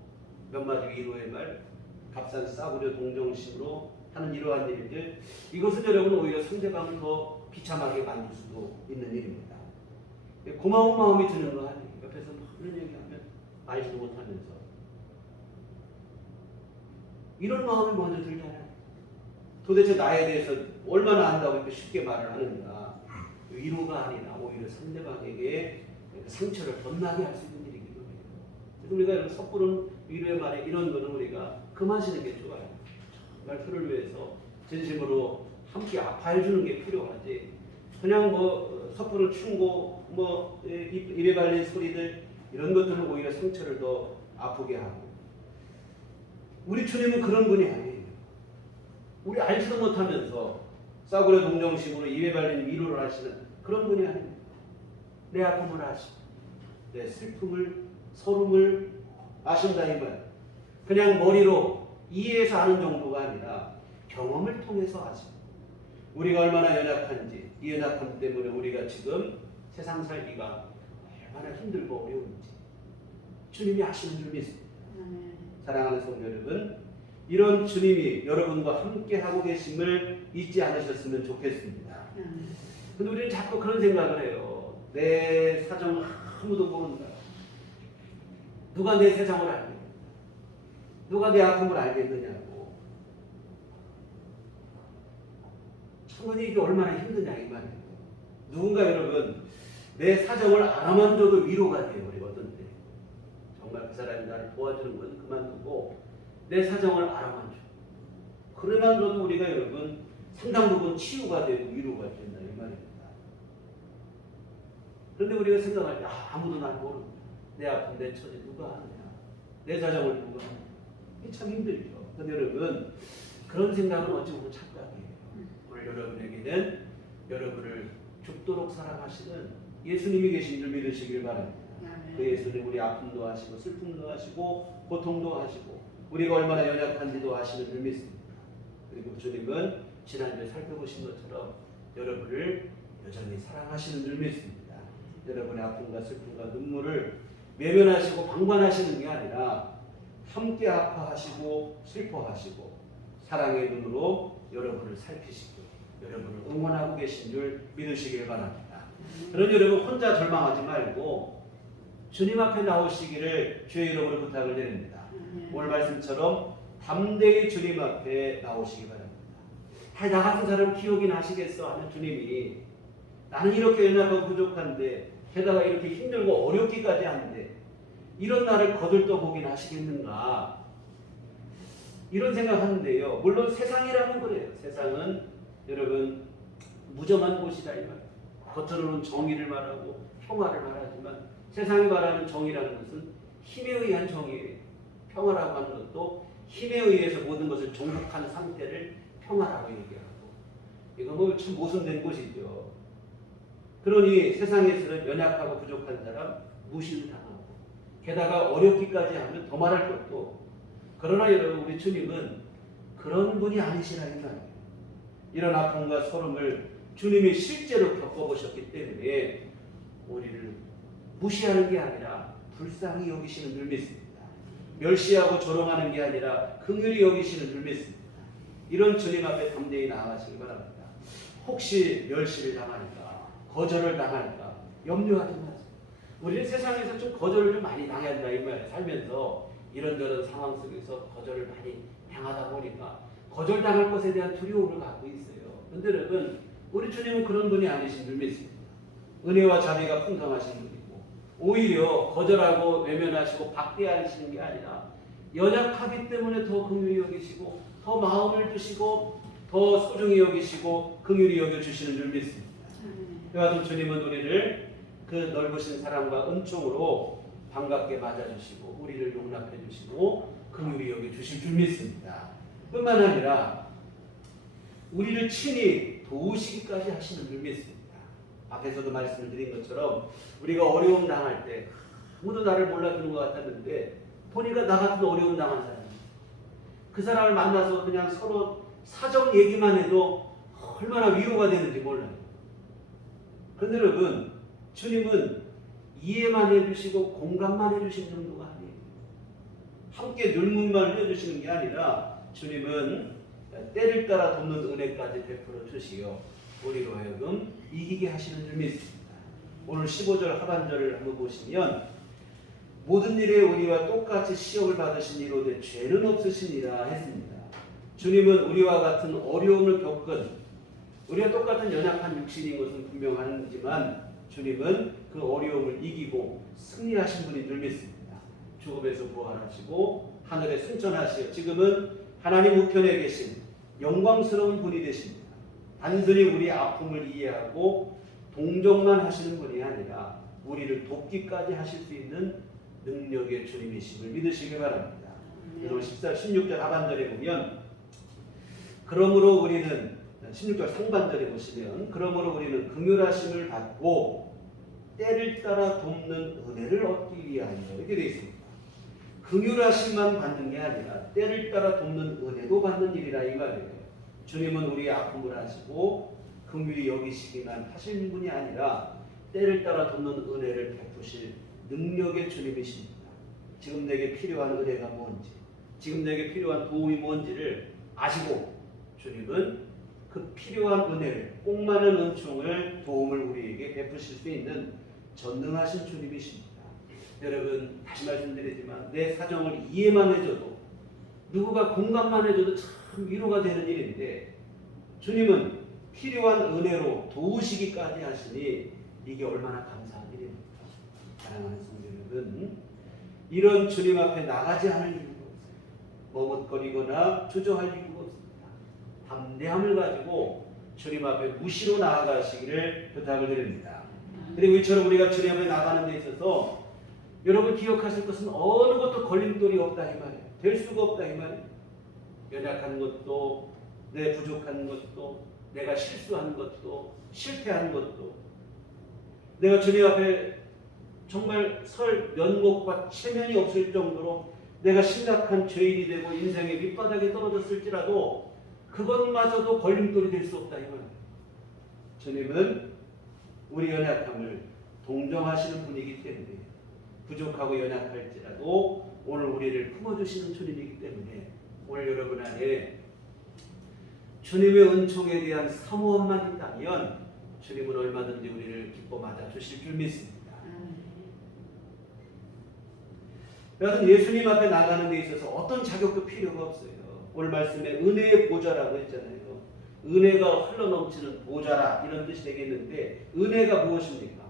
몇 마디 위로의 말, 값싼 싸구려 동정심으로 하는 이러한 일들, 이것은 여러분 오히려 상대방을 더 비참하게 만들 수도 있는 일입니다. 고마운 마음이 드는 거 아니에요. 옆에서 그런 얘기하면 알지도 못하면서 이런 마음이 먼저 들잖아요. 도대체 나에 대해서 얼마나 안다고 이렇게 쉽게 말을 하는가. 위로가 아니라 오히려 상대방에게 상처를 더 나게 할 수 있는 일이기도 해요. 그래서 우리가 이런 섣부른 위로의 말에 이런 거는 우리가 그만 쓰는 게 좋아요. 정말 그를 위해서 진심으로 함께 아파해 주는 게 필요하지. 그냥 뭐 섣부른 충고, 뭐 입에 발린 소리들 이런 것들은 오히려 상처를 더 아프게 하고. 우리 주님은 그런 분이 아니에요. 우리 알지도 못하면서 싸구려 동정심으로 입에 발린 위로를 하시는 그런 분이 아닙니다. 내 아픔을 아시고 내 슬픔을 서름을 아신다 이 말. 그냥 머리로 이해해서 아는 정도가 아니라 경험을 통해서 아시고, 우리가 얼마나 연약한지, 이 연약함 때문에 우리가 지금 세상 살기가 얼마나 힘들고 어려운지 주님이 아시는 줄 믿습니다. 사랑하는 성도 여러분, 이런 주님이 여러분과 함께 하고 계심을 잊지 않으셨으면 좋겠습니다. 근데 우리는 자꾸 그런 생각을 해요. 내 사정을 아무도 모른다. 누가 내 세상을 알겠냐? 누가 내 아픔을 알겠느냐고. 청년이 이게 얼마나 힘드냐 이 말이에요. 누군가 여러분 내 사정을 알아만 줘도 위로가 돼요. 우리 어떤 때 정말 그 사람이 나를 도와주는 건 그만두고 내 사정을 알아만 줘. 그래만 줘도 우리가 여러분 상당 부분 치유가 되고 위로가 된다 이 말입니다. 그런데 우리가 생각할 때 아무도 날 모른다. 내 아픔 내 처지 누가 아느냐. 내 사정을 누가 아느냐. 이게 참 힘들죠. 그런데 여러분 그런 생각은 어찌 보면 착각이에요. 오늘 여러분에게는 여러분을 죽도록 사랑하시는 예수님이 계신 줄 믿으시길 바랍니다. 그 예수님 우리 아픔도 하시고 슬픔도 하시고 고통도 하시고 우리가 얼마나 연약한지도 아시는 줄 믿습니다. 그리고 주님은 지난주에 살펴보신 것처럼 여러분을 여전히 사랑하시는 줄 믿습니다. 여러분의 아픔과 슬픔과 눈물을 외면하시고 방관하시는 게 아니라 함께 아파하시고 슬퍼하시고 사랑의 눈으로 여러분을 살피시고 여러분을 응원하고 계신 줄 믿으시길 바랍니다. 그런 여러분 혼자 절망하지 말고 주님 앞에 나오시기를 주의 이름으로 부탁을 드립니다. 오늘 말씀처럼 담대히 주님 앞에 나오시기 바랍니다. 나 같은 사람 기억이 나시겠어 하는 주님이 나는 이렇게 연약하고 부족한데 게다가 이렇게 힘들고 어렵기까지 하는데 이런 나를 거들떠보긴 하시겠는가 이런 생각하는데요. 물론 세상이라면 그래요. 세상은 여러분 무정한 곳이다 이 말. 겉으로는 정의를 말하고 평화를 말하지만 세상이 말하는 정의라는 것은 힘에 의한 정의예요. 평화라고 하는 것도 힘에 의해서 모든 것을 종속한 상태를 평화라고 얘기하고 이건 뭐 참 모순된 곳이죠. 그러니 세상에서는 연약하고 부족한 사람 무시를 당하고 게다가 어렵기까지 하면 더 말할 것도 없고 그러나 여러분 우리 주님은 그런 분이 아니시라 이 말이에요. 이런 아픔과 소름을 주님이 실제로 겪어보셨기 때문에 우리를 무시하는 게 아니라 불쌍히 여기시는 줄 믿습니다. 멸시하고 조롱하는 게 아니라 긍휼히 여기시는 줄 믿습니다. 이런 주님 앞에 담대히 나아가시기 바랍니다. 혹시 멸시를 당할까 거절을 당할까 염려하지 마세요. 우리는 세상에서 좀 거절을 좀 많이 당해야 된다 이 말이에요. 살면서 이런저런 상황 속에서 거절을 많이 당하다 보니까 거절당할 것에 대한 두려움을 갖고 있어요. 그런데 여러분 우리 주님은 그런 분이 아니신 줄 믿습니다. 은혜와 자비가 풍성하신 분이고 오히려 거절하고 외면하시고 박대하시는 게 아니라 연약하기 때문에 더 긍휼히 여기시고 더 마음을 주시고 더 소중히 여기시고 긍휼히 여겨주시는 줄 믿습니다. 그와 같은 주님은 우리를 그 넓으신 사랑과 은총으로 반갑게 맞아주시고 우리를 용납해 주시고 긍휼히 여겨주실 줄 믿습니다. 뿐만 아니라 우리를 친히 도우시기까지 하시는 줄 믿습니다. 앞에서도 말씀을 드린 것처럼 우리가 어려움 당할 때 아무도 나를 몰라주는 것 같았는데 보니까 나 같은 어려움 당한 사람이 그 사람을 만나서 그냥 서로 사정 얘기만 해도 얼마나 위로가 되는지 몰라요. 그런데 여러분 주님은 이해만 해주시고 공감만 해주시는 정도가 아니에요. 함께 눈물만 흘려주시는 게 아니라 주님은 때를 따라 돕는 은혜까지 베풀어 주시어 우리로 하여금 이기게 하시는 줄 믿습니다. 오늘 15절 하반절을 한번 보시면 모든 일에 우리와 똑같이 시험을 받으신 이로되 죄는 없으시니라 했습니다. 주님은 우리와 같은 어려움을 겪은 우리와 똑같은 연약한 육신인 것은 분명하지만 주님은 그 어려움을 이기고 승리하신 분인 줄 믿습니다. 죽음에서 부활하시고 하늘에 승천하시어 지금은 하나님 우편에 계신 영광스러운 분이 되십니다. 단순히 우리 아픔을 이해하고 동정만 하시는 분이 아니라 우리를 돕기까지 하실 수 있는 능력의 주님이심을 믿으시기 바랍니다. 그리고 16절 하반절에 보면 그러므로 우리는 16절 상반절에 보시면 그러므로 우리는 긍휼하심을 받고 때를 따라 돕는 은혜를 얻기 위하여 이렇게 되어 있습니다. 긍휼하심만 받는 게 아니라 때를 따라 돕는 은혜도 받는 일이라 이 말이에요. 주님은 우리의 아픔을 아시고 긍휼히 여기시기만 하시는 분이 아니라 때를 따라 돕는 은혜를 베푸실 능력의 주님이십니다. 지금 내게 필요한 은혜가 뭔지 지금 내게 필요한 도움이 뭔지를 아시고 주님은 그 필요한 은혜를 꼭 많은 은총을 도움을 우리에게 베푸실 수 있는 전능하신 주님이십니다. 여러분 다시 말씀드리지만 내 사정을 이해만 해줘도 누구가 공감만 해줘도 참 위로가 되는 일인데 주님은 필요한 은혜로 도우시기까지 하시니 이게 얼마나 감사한 일입니까? 사랑하는 성도 여러분 이런 주님 앞에 나가지 않을 이유가 없어요. 머뭇거리거나 주저할 이유가 없습니다. 담대함을 가지고 주님 앞에 무시로 나아가시기를 부탁을 드립니다. 그리고 이처럼 우리가 주님 앞에 나가는 데 있어서 여러분 기억하실 것은 어느 것도 걸림돌이 없다 이 말이에요. 될 수가 없다 이 말이에요. 연약한 것도 내 부족한 것도 내가 실수한 것도 실패한 것도 내가 주님 앞에 정말 설 면목과 체면이 없을 정도로 내가 심각한 죄인이 되고 인생의 밑바닥에 떨어졌을지라도 그것마저도 걸림돌이 될 수 없다 이 말이에요. 주님은 우리 연약함을 동정하시는 분이기 때문에 부족하고 연약할지라도 오늘 우리를 품어주시는 주님이기 때문에 오늘 여러분 안에 주님의 은총에 대한 사모함만 있다면 주님은 얼마든지 우리를 기뻐 맞아주실 줄 믿습니다. 여러분 예수님 앞에 나가는 데 있어서 어떤 자격도 필요가 없어요. 오늘 말씀에 은혜의 보좌라고 했잖아요. 은혜가 흘러넘치는 보좌라 이런 뜻이 되겠는데 은혜가 무엇입니까?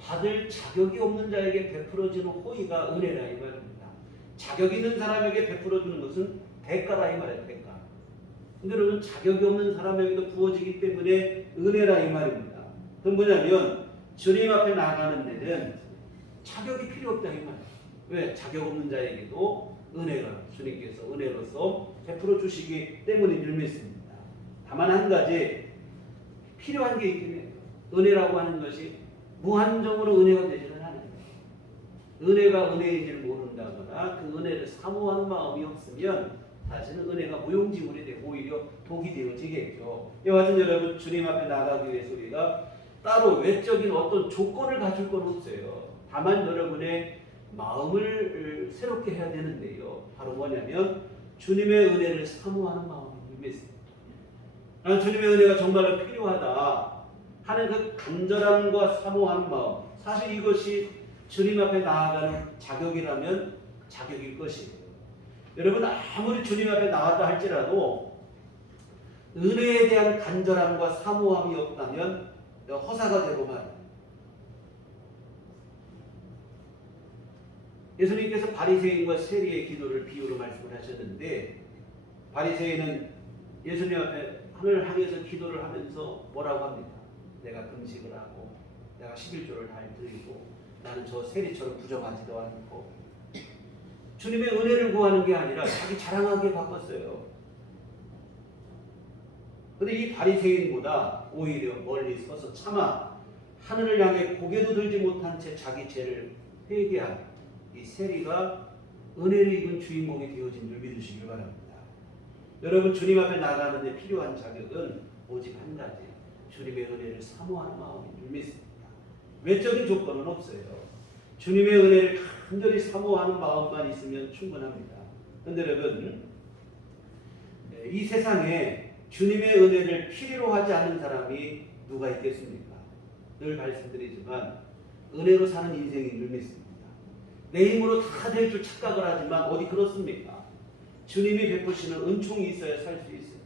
받을 자격이 없는 자에게 베풀어지는 호의가 은혜라 이 말입니다. 자격 있는 사람에게 베풀어주는 것은 대가라 이 말이에요. 대가. 근데 여러분 자격이 없는 사람에게도 부어지기 때문에 은혜라 이 말입니다. 그건 뭐냐면 주님 앞에 나가는 데는 자격이 필요 없다 이 말이에요. 왜? 자격 없는 자에게도 은혜가 주님께서 은혜로서 베풀어 주시기 때문인 줄 믿습니다. 다만 한 가지 필요한 게 있긴 해요. 은혜라고 하는 것이 무한정으로 은혜가 되지는 않아요. 은혜가 은혜인 줄 모른다거나 그 은혜를 사모하는 마음이 없으면 사실은 은혜가 무용지물이 되고 오히려 독이 되어지겠죠. 이와 같은 여러분 주님 앞에 나가기 위해서 우리가 따로 외적인 어떤 조건을 가질 건 없어요. 다만 여러분의 마음을 새롭게 해야 되는데요. 바로 뭐냐면 주님의 은혜를 사모하는 마음을 믿습니다. 나는 주님의 은혜가 정말로 필요하다 하는 그 간절함과 사모하는 마음, 사실 이것이 주님 앞에 나아가는 자격이라면 자격일 것이에요. 여러분 아무리 주님 앞에 나왔다 할지라도 은혜에 대한 간절함과 사모함이 없다면 허사가 되고 말이에요. 예수님께서 바리새인과 세리의 기도를 비유로 말씀을 하셨는데 바리새인은 예수님 앞에 하늘을 향해서 기도를 하면서 뭐라고 합니까? 내가 금식을 하고 내가 11조를 잘 드리고 나는 저 세리처럼 부정하지도 않고 주님의 은혜를 구하는 게 아니라 자기 자랑하게 바꿨어요. 그런데 이 바리새인보다 오히려 멀리 서서 차마 하늘을 향해 고개도 들지 못한 채 자기 죄를 회개한 이 세리가 은혜를 입은 주인공이 되어진 줄 믿으시길 바랍니다. 여러분 주님 앞에 나가는 데 필요한 자격은 오직 한 가지, 주님의 은혜를 사모하는 마음인 줄 믿습니다. 외적인 조건은 없어요. 주님의 은혜를 간절히 사모하는 마음만 있으면 충분합니다. 그런데 여러분 이 세상에 주님의 은혜를 필요로 하지 않는 사람이 누가 있겠습니까? 늘 말씀드리지만 은혜로 사는 인생인 줄 믿습니다. 내 힘으로 다 될 줄 착각을 하지만 어디 그렇습니까? 주님이 베푸시는 은총이 있어야 살 수 있어요.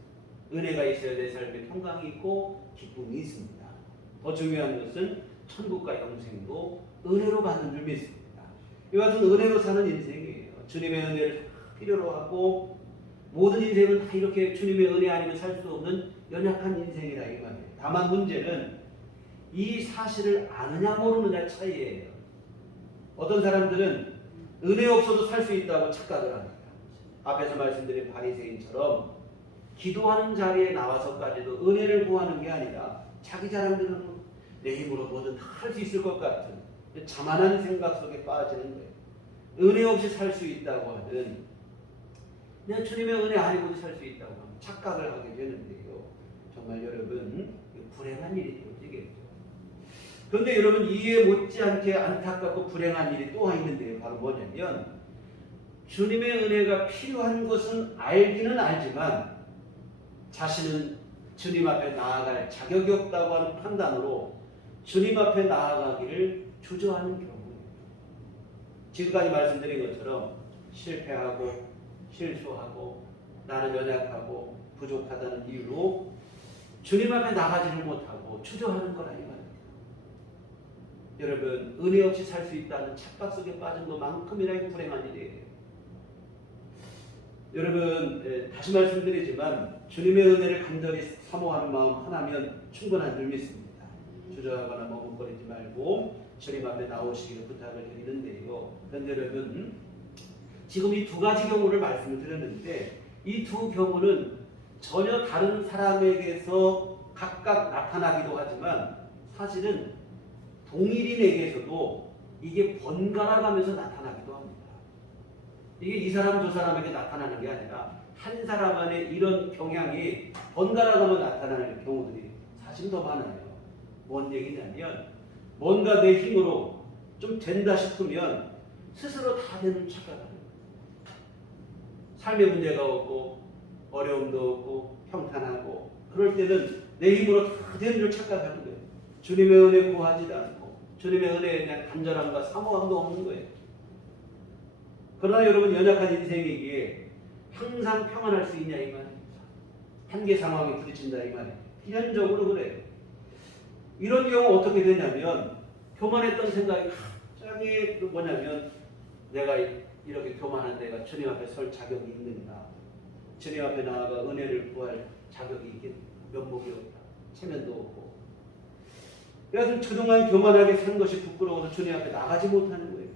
은혜가 있어야 내 삶에 평강이 있고 기쁨이 있습니다. 더 중요한 것은 천국과 영생도 은혜로 받는 줄 믿습니다. 이것은 은혜로 사는 인생이에요. 주님의 은혜를 필요로 하고 모든 인생은 다 이렇게 주님의 은혜 아니면 살 수 없는 연약한 인생이라 이 말이에요. 다만 문제는 이 사실을 아느냐 모르느냐 차이예요. 어떤 사람들은 은혜 없어도 살 수 있다고 착각을 합니다. 앞에서 말씀드린 바리새인처럼 기도하는 자리에 나와서까지도 은혜를 구하는 게 아니라 자기 자랑들은 내 힘으로 뭐든 다 할 수 있을 것 같은 자만한 생각 속에 빠지는 거예요. 은혜 없이 살 수 있다고 하는 내가 주님의 은혜 아니고도 살 수 있다고 하는 착각을 하게 되는데요. 정말 여러분 불행한 일이 되겠죠. 그런데 여러분 이에 못지않게 안타깝고 불행한 일이 또 있는데요. 바로 뭐냐면 주님의 은혜가 필요한 것은 알기는 알지만 자신은 주님 앞에 나아갈 자격이 없다고 하는 판단으로 주님 앞에 나아가기를 주저하는 경우입니다. 지금까지 말씀드린 것처럼 실패하고 실수하고 나는 연약하고 부족하다는 이유로 주님 앞에 나가지를 못하고 주저하는 거라 이 말입니다. 여러분 은혜 없이 살 수 있다는 착각 속에 빠진 것만큼이나 불행한 일이에요. 여러분 다시 말씀드리지만 주님의 은혜를 간절히 사모하는 마음 하나면 충분한 줄 믿습니다. 주저하거나 머뭇거리지 말고 주님 앞에 나오시기를 부탁을 드리는데요. 그런데 여러분 지금 이 두 가지 경우를 말씀을 드렸는데 이 두 경우는 전혀 다른 사람에게서 각각 나타나기도 하지만 사실은 동일인에게서도 이게 번갈아가면서 나타나기도 합니다. 이게 이 사람 저 사람에게 나타나는 게 아니라 한 사람 안에 이런 경향이 번갈아가며 나타나는 경우들이 사실 더 많아요. 뭔 얘기냐면 뭔가 내 힘으로 좀 된다 싶으면 스스로 다 되는 착각하는 거예요. 삶의 문제가 없고 어려움도 없고 평탄하고 그럴 때는 내 힘으로 다 되는 줄 착각하는 거예요. 주님의 은혜 구하지도 않고 주님의 은혜에 대한 간절함과 사모함도 없는 거예요. 그러나 여러분 연약한 인생이기에 항상 평안할 수 있냐 이 말입니다. 한계 상황에 부딪힌다 이 말이에요. 필연적으로 그래요. 이런 경우 어떻게 되냐면 교만했던 생각이 갑자기 뭐냐면 내가 이렇게 교만한 내가 주님 앞에 설 자격이 있는가, 주님 앞에 나아가 은혜를 구할 자격이 있겠는가, 면목이 없다, 체면도 없고 그래서 그동안 교만하게 산 것이 부끄러워서 주님 앞에 나가지 못하는 거예요.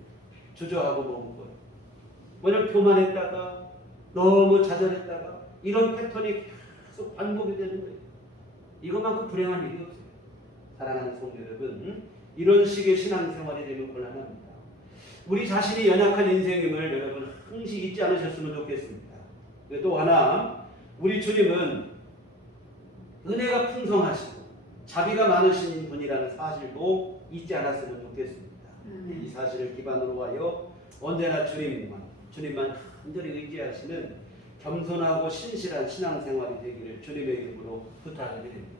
주저하고 머문 거예요. 뭐냐면 교만했다가 너무 좌절했다가 이런 패턴이 계속 반복이 되는 거예요. 이것만큼 불행한 일이 없어요. 사랑하는 성도 여러분, 이런 식의 신앙생활이 되면 곤란합니다. 우리 자신이 연약한 인생임을 여러분 항시 잊지 않으셨으면 좋겠습니다. 또 하나, 우리 주님은 은혜가 풍성하시고 자비가 많으신 분이라는 사실도 잊지 않았으면 좋겠습니다. 이 사실을 기반으로 하여 언제나 주님만 간절히 의지하시는 겸손하고 신실한 신앙생활이 되기를 주님의 이름으로 부탁을 드립니다.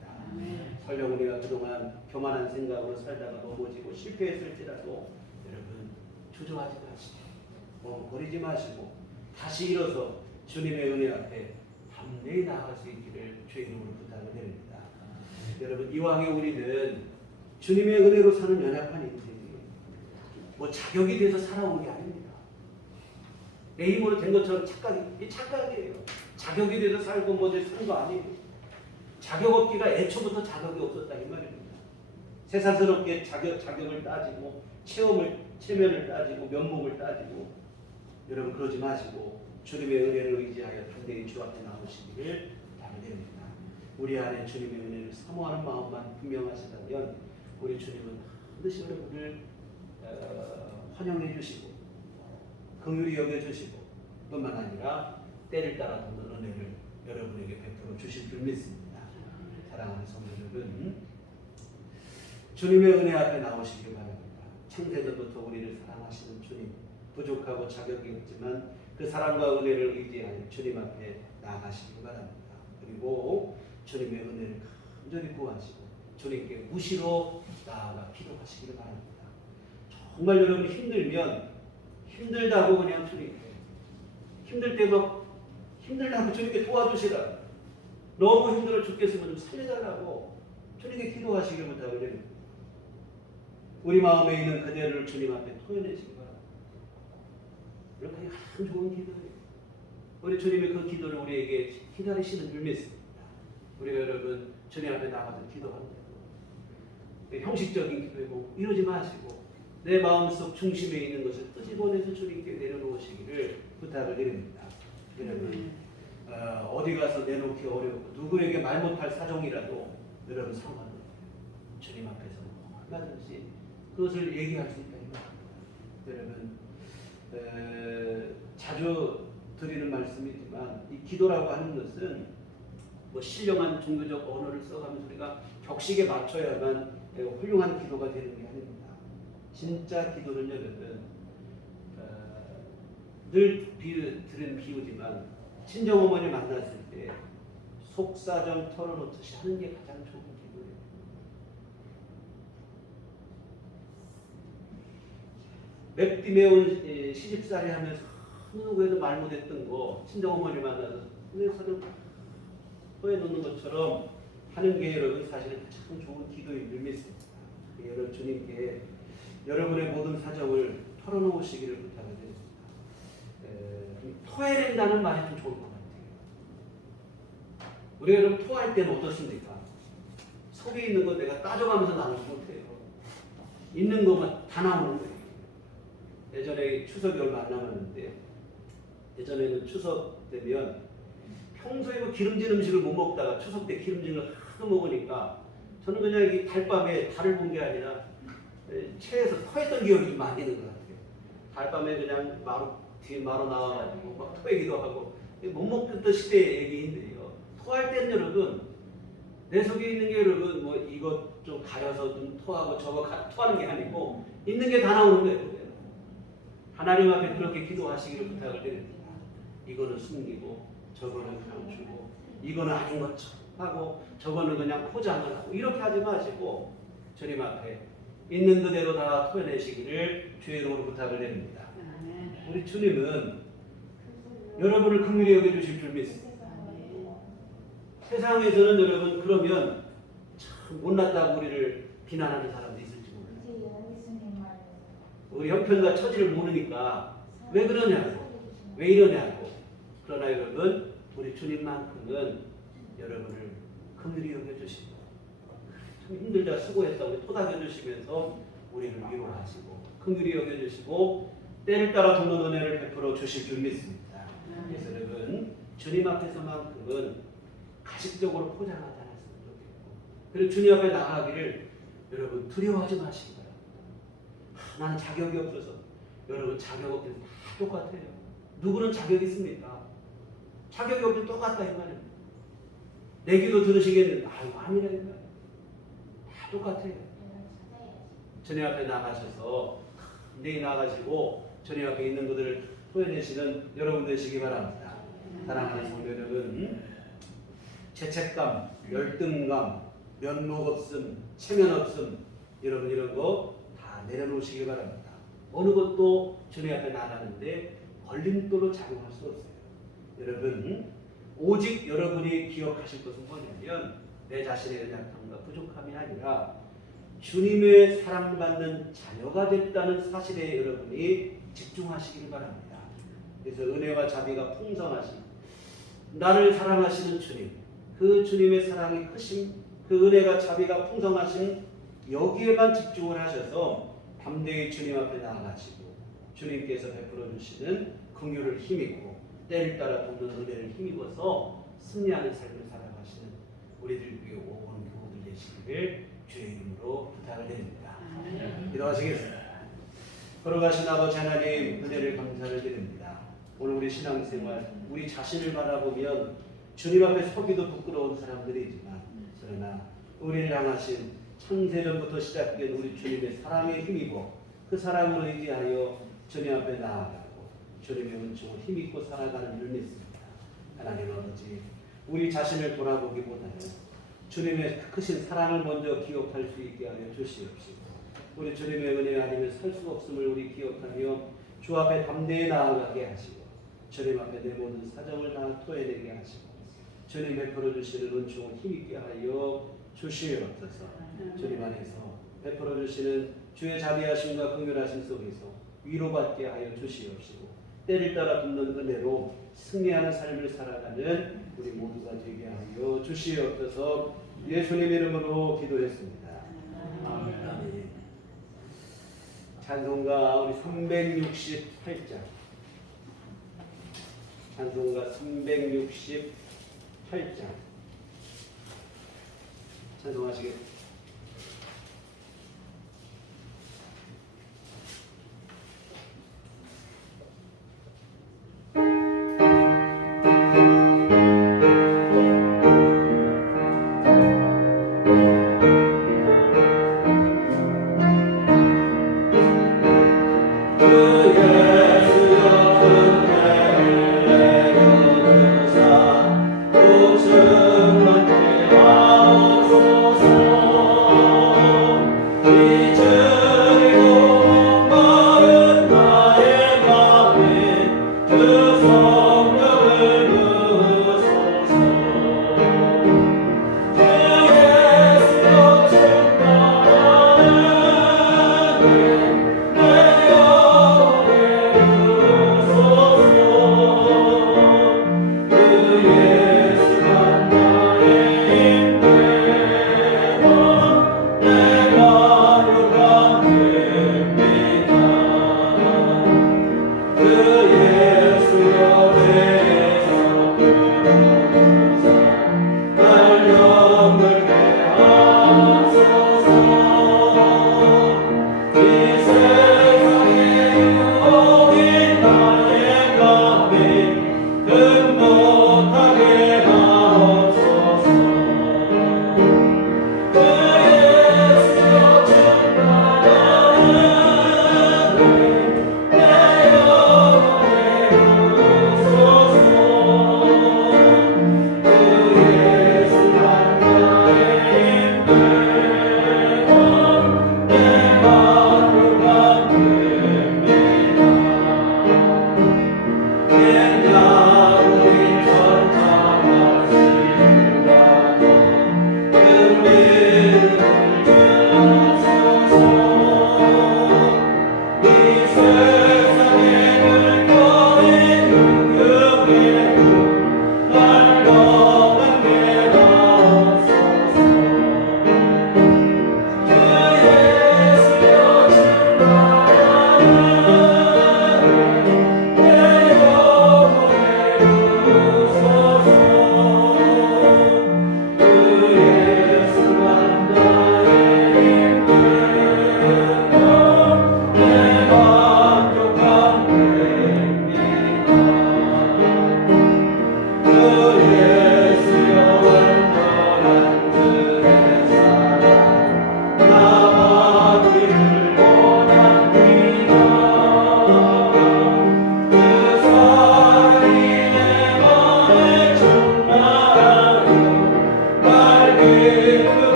설령 우리가 그동안 교만한 생각으로 살다가 넘어지고 실패했을지라도 여러분 주저하지 마시고 버리지 마시고 다시 일어서 주님의 은혜 앞에 담대히 나아갈 수 있기를 주의 이름으로 부탁을 드립니다. 여러분 이왕에 우리는 주님의 은혜로 사는 연약한 인생이에요. 뭐 자격이 돼서 살아온 게 아닙니다. 내 힘으로 된 것처럼 착각이에요. 자격이 돼서 살고 산 거 아니에요. 자격 없기가 애초부터 자격이 없었다 이 말입니다. 세상스럽게 자격을 따지고 체면을 따지고 면목을 따지고 여러분 그러지 마시고 주님의 은혜를 의지하여 담대히 주 앞에 나오시기를 바랍니다. 우리 안에 주님의 은혜를 사모하는 마음만 분명하시다면 우리 주님은 반드시 여러분을 환영해 주시고 긍휼히 여겨주시고 뿐만 아니라 때를 따라 돕는 은혜를 여러분에게 베풀어 주실 줄 믿습니다. 사랑하는 성도 여러분, 주님의 은혜 앞에 나오시기 바랍니다. 창세전부터 우리를 사랑하시는 주님, 부족하고 자격이 없지만 그 사랑과 은혜를 의지하여 주님 앞에 나아가시기 바랍니다. 그리고 주님의 은혜를 간절히 구하시고 주님께 무시로 나아가 기도하시기를 바랍니다. 정말 여러분 힘들다고 그냥 주님께 힘들 때 막 힘들다고 주님께 도와주시라. 너무 힘들어 죽겠으면 좀 살려달라고 주님께 기도하시길 부탁을 드립니다. 우리 마음에 있는 그대를 주님 앞에 토해내시기 바랍니다. 이렇게 참 좋은 기도예요. 우리 주님이 그 기도를 우리에게 기다리시는 줄 믿습니다. 우리가 여러분 주님 앞에 나가서 기도합니다. 형식적인 기도이고 이러지 마시고 내 마음속 중심에 있는 것을 끄집어내서 주님께 내려놓으시기를 부탁을 드립니다. 여러분 어디 가서 내놓기 어렵고 누구에게 말 못할 사정이라도 여러분 상관없어요. 주님 앞에서 얼마든지 그것을 얘기할 수 있다 이 말입니다. 여러분 자주 드리는 말씀이지만 이 기도라고 하는 것은 뭐 신령한 종교적 언어를 써가면서 우리가 격식에 맞춰야만 훌륭한 기도가 되는 게 아닙니다. 진짜 기도는 여러분 늘 들은 비유지만 친정어머니 만났을 때 속사정 털어놓듯이 하는 게 가장 좋은 기도예요. 맵디 매운 시집살이 하면서 누구에도 말 못했던 거 친정어머니 만나서 그래서는 토해놓는 것처럼 하는 게 여러분 사실은 참 좋은 기도인 줄 믿습니다. 여러분 주님께 여러분의 모든 사정을 털어놓으시기를 부탁을 드립니다. 토해낸다는 말이 좀 좋을 것 같아요. 우리가 여러분 토할 때는 어떻습니까? 속에 있는 거 내가 따져가면서 나누지 못해요. 있는 것만 다 나오는 거예요. 예전에 추석이 얼마 안 남았는데 예전에는 추석 되면 평소에 기름진 음식을 못 먹다가 추석 때 기름진 걸 하도 먹으니까 저는 그냥 이 달밤에 달을 본 게 아니라 체에서 토했던 기억이 좀 많이 있는 것 같아요. 달밤에 그냥 뒤에 마루 나와가지고 막 토하기도 하고 못 먹던 시대의 얘기인데요. 토할 때는 여러분 내 속에 있는 게 여러분 뭐 이것 좀 가려서 좀 토하고 저거 토하는 게 아니고 있는 게 다 나오는 거예요. 하나님 앞에 그렇게 기도하시기를 부탁을 드립니다. 이거는 숨기고 저거는 감추고 이거는 아닌 것처럼 하고 저거는 그냥 포장을 하고 이렇게 하지 마시고 주님 앞에 있는 그대로 다 토해내시기를 주의 이름으로 부탁을 드립니다. 우리 주님은 여러분을 긍휼히 여겨주실 줄 믿습니다. 세상에서는 여러분 그러면 참 못났다고 우리를 비난하는 사람도 있을지 몰라요. 우리 형편과 처지를 모르니까 왜 그러냐고 왜 이러냐고. 그러나 여러분 우리 주님만큼은 여러분을 긍휼히 여겨주시고 참 힘들다 수고했다고 토닥여주시면서 우리를 위로하시고 긍휼히 여겨주시고 때를 따라 돕는 은혜를 베풀어 주실 줄 믿습니다. 그래서 여러분 주님 앞에서만큼은 가식적으로 포장하지 않았으면 좋겠고 그리고 주님 앞에 나가기를 여러분 두려워하지 마시고요. 나는 자격이 없어서 여러분 자격 없는 다 똑같아요. 누구는 자격이 있습니까? 자격이 없는 똑같다 이 말입니다. 내 기도 들으시겠는데 아이고 아니라니까요. 다 똑같아요. 주님 앞에 나가셔서 내일 나가시고 주님 앞에 있는 것들을 토해내시는 여러분 되시기 바랍니다. 사랑하는 성도 여러분, 죄책감, 열등감, 면목 없음, 체면 없음 여러분 이런 거 다 내려놓으시기 바랍니다. 어느 것도 주님 앞에 나가는데 걸림돌로 작용할 수 없어요. 여러분 오직 여러분이 기억하실 것은 뭐냐면 내 자신의 연약함과 부족함이 아니라 주님의 사랑받는 자녀가 됐다는 사실에 여러분이 집중하시기를 바랍니다. 그래서 은혜와 자비가 풍성하신 나를 사랑하시는 주님, 그 주님의 사랑이 크신 그 은혜가 자비가 풍성하신 여기에만 집중을 하셔서 담대히 주님 앞에 나아가시고 주님께서 베풀어 주시는 긍휼을 힘입고 때를 따라 돕는 은혜를 힘입어서 승리하는 삶을 살아가시는 우리들 위해 온 교우들 되시기를 주의 이름으로 부탁을 드립니다. 기도하시겠습니다. 걸어가신 아버지 하나님 은혜를 감사를 드립니다. 오늘 우리 신앙생활 우리 자신을 바라보면 주님 앞에 서기도 부끄러운 사람들이지만 그러나 우리를 향하신 창세전부터 시작된 우리 주님의 사랑에 힘입어 그 사랑으로 의지하여 주님 앞에 나아가고 주님의 은총을 힘입고 살아가는 줄 믿습니다. 하나님 아버지 우리 자신을 돌아보기보다는 주님의 크신 사랑을 먼저 기억할 수 있게 하여 주시옵시고 우리 주님의 은혜 아니면 살 수 없음을 우리 기억하며 주 앞에 담대히 나아가게 하시고 주님 앞에 내 모든 사정을 다 토해내게 하시고 주님 베풀어 주시는 은총을 힘있게 하여 주시옵소서. 주님 안에서 베풀어 주시는 주의 자비하심과 긍휼하심 속에서 위로받게 하여 주시옵시고 때를 따라 돕는 은혜로 승리하는 삶을 살아가는 우리 모두가 되게 하여 주시옵소서. 예수님 이름으로 기도했습니다. 아멘. 찬송가 우리 368장 찬송가 368장 찬송하시겠습니다.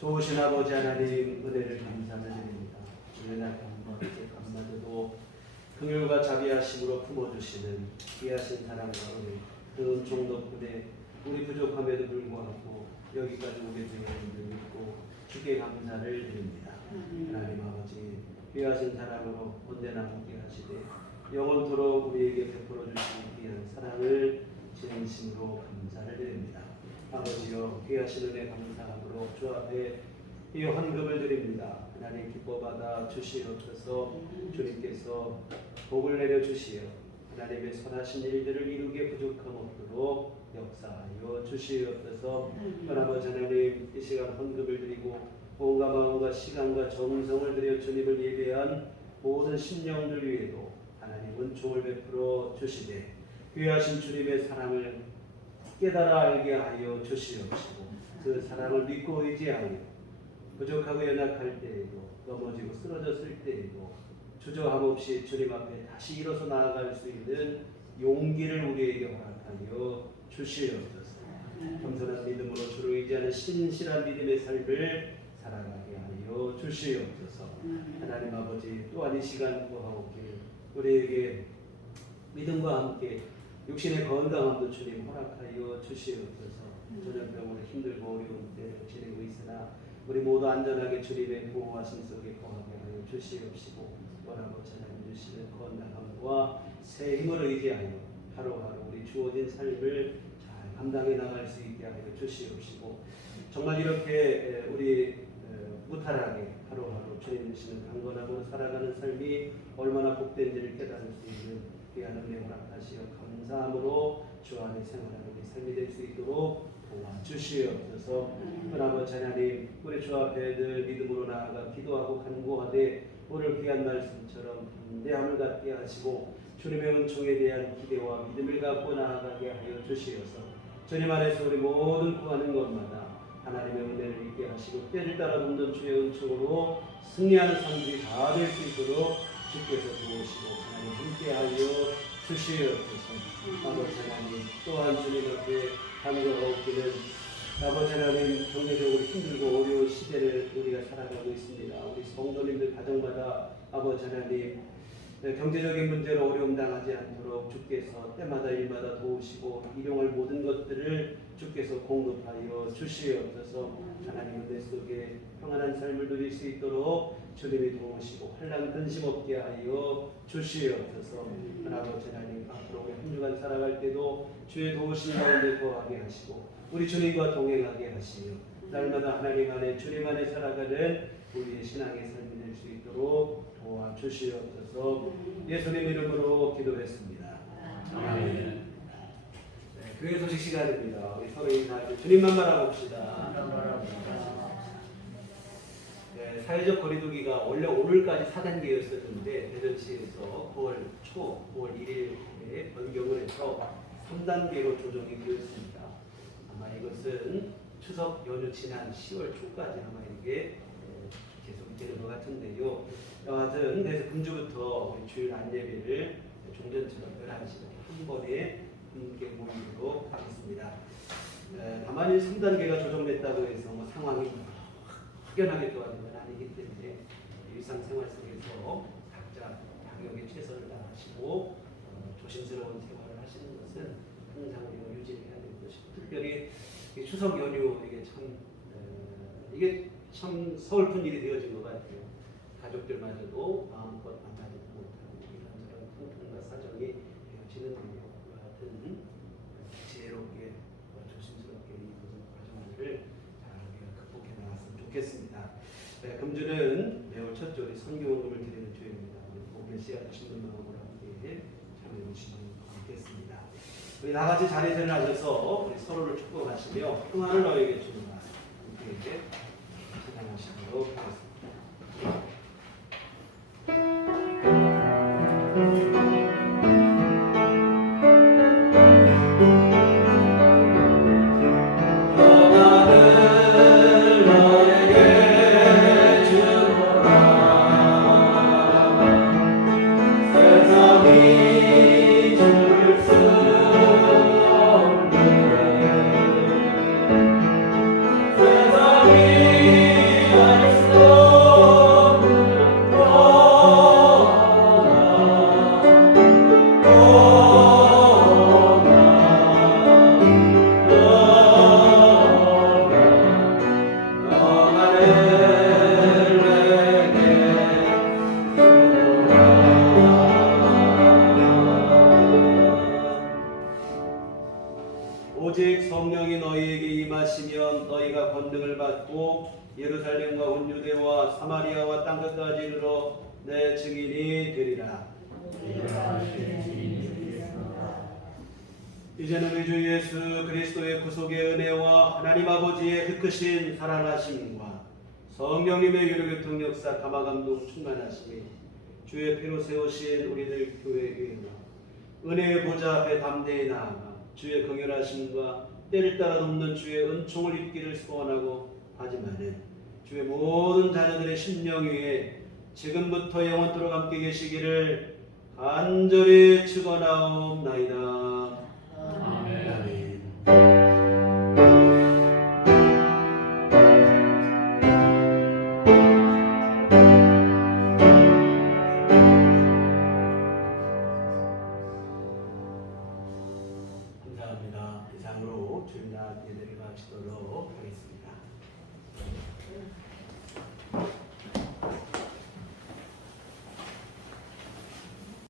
좋으신 아버지 하나님 은혜를 감사드립니다. 주의 감사도 긍휼과 자비하심으로 품어주시는 귀하신 사랑과 은혜 그 은총 덕분에 우리 부족함에도 불구하고 여기까지 오게 되었는데 믿고 주께 감사를 드립니다. 하나님 아버지 귀하신 사랑으로 언제나 함께 하시되 영원토록 우리에게 베풀어 주신 귀한 사랑을 진심으로 감사를 드립니다. 아버지여 귀하신 은혜 감사함으로 주 앞에 이 헌금을 드립니다. 하나님 기뻐받아 주시옵소서. 주님께서 복을 내려 주시어 하나님의 선하신 일들을 이루기에 부족함 없도록 역사하여 주시옵소서. 아버지 하나님 이 시간 헌금을 드리고 온갖 마음과 시간과 정성을 들여 주님을 예배한 모든 심령들 위에도 하나님은 종을 베풀어 주시되 귀하신 주님의 사랑을 깨달아 알게 하여 주시옵시고 그 사랑을 믿고 의지하여 부족하고 연약할 때에도 넘어지고 쓰러졌을 때에도 주저함 없이 주님 앞에 다시 일어서 나아갈 수 있는 용기를 우리에게 허락하여 주시옵소서. 겸손한 믿음으로 주를 의지하는 신실한 믿음의 삶을 살아가게 하여 주시옵소서. 하나님 아버지 또한 이 시간 구하옵기를 우리에게 믿음과 함께 육신의 건강함도 주님 허락하여 주시옵소서. 전염병으로 힘들고 어려운 때를 지내고 있으나 우리 모두 안전하게 주님의 보호하심 속에 거하게 하여 주시옵시고 원하고 전하여 주시는 건강함과 새 힘을 의지하여 하루하루 우리 주어진 삶을 잘 감당해 나갈 수 있게 하여 주시옵시고 정말 이렇게 우리 무탈하게 하루하루 주님 주시는 강건함으로 살아가는 삶이 얼마나 복된지를 깨달을 수 있는 귀한 은혜 허락하시어 감사함으로 주 안에 생활하는 우리 삶이 될 수 있도록 도와주시옵소서. 아버지 하나님 우리 주 앞에 늘 믿음으로 나아가 기도하고 간구하되 오늘 귀한 말씀처럼 담대함을 갖게 하시고 주님의 은총에 대한 기대와 믿음을 갖고 나아가게 하여 주시옵소서. 주님 안에서 우리 모든 구하는 것마다 하나님의 은혜를 있게 하시고 때를 따라 돕는 주의 은총으로 승리하는 삶들이 다 될 수 있도록 주께서 도우시고 하나님 함께하여 주시옵소서. 아버지 하나님 또한 주님 앞에 감사하옵기는 아버지 하나님 경제적으로 힘들고 어려운 시대를 우리가 살아가고 있습니다. 우리 성도님들 가정마다 아버지 하나님 경제적인 문제로 어려움 당하지 않도록 주께서 때마다 일마다 도우시고 일용할 모든 것들을 주께서 공급하여 주시옵소서. 하나님은 내 속에 평안한 삶을 누릴 수 있도록 주님이 도우시고 환난 근심 없게 하여 주시옵소서. 아버지 하나님, 앞으로 우리 한 주간 살아갈 때도 주의 도우심 가운데 거하게 하시고 우리 주님과 동행하게 하시며 날마다 하나님 안에 주님 안에 살아가는 우리의 신앙의 삶이 될 수 있도록 도와주시옵소서. 예수님 이름으로 기도했습니다. 아멘. 교회 소식 시간입니다. 우리 서로 인사하고 주님만 바라봅시다. 사회적 거리두기가 원래 오늘까지 4단계였었는데 대전시에서 9월 1일에 변경을 해서 3단계로 조정이 되었습니다. 아마 이것은 추석 연휴 지난 10월 초까지 아마 이게 계속 되는 것 같은데요. 여하튼 그래서 금주부터 우리 주일 안예배를 종전처럼 11시에 한 번에 함께 모이도록 하겠습니다. 다만 이 3단계가 조정됐다고 해서 뭐 상황이 확연하게 좋아진 건 아니기 때문에 일상생활 속에서 각자 방역에 최선을 다하시고 조심스러운 생활을 하시는 것은 항상 우리가 유지해야 되는 것이고, 특별히 추석 연휴 이게 참 서글픈 일이 되어진 것 같아요. 가족들마저도 마음껏 만나지도 못하고 이런저런 통통과 사정이 되어지는데요. 하여튼 지혜롭게 조심스럽게 이 모든 과정들을 잘 우리가 극복해 나갔으면 좋겠습니다. 금주는 매월 첫째 우리 선교원금을 드리는 주일입니다. 복의 씨앗 주시는 마음으로 함께 참여해 주시면 좋겠습니다. 우리 나같이 자리세를 하셔서 우리 서로를 축복하시며 평안을 너에게 주노라 함께 찬양하시도록 하겠습니다. 오직 성령이 너희에게 임하시면 너희가 권능을 받고 예루살렘과 온 유대와 사마리아와 땅끝까지 이르러 내 증인이 되리라. 이제는 우리 주 예수 그리스도의 구속의 은혜와 하나님 아버지의 그 크신 사랑하심과 성령님의 유료교통 역사 감화감동 충만하심이 주의 피로 세우신 우리들 교회에 은혜의 보좌 앞에 담대히 나아가 주의 긍휼하심과 때를 따라 돕는 주의 은총을 입기를 소원하고 하지만은 주의 모든 자녀들의 심령 위에 지금부터 영원토록 함께 계시기를 간절히 축원하옵나이다. 아멘.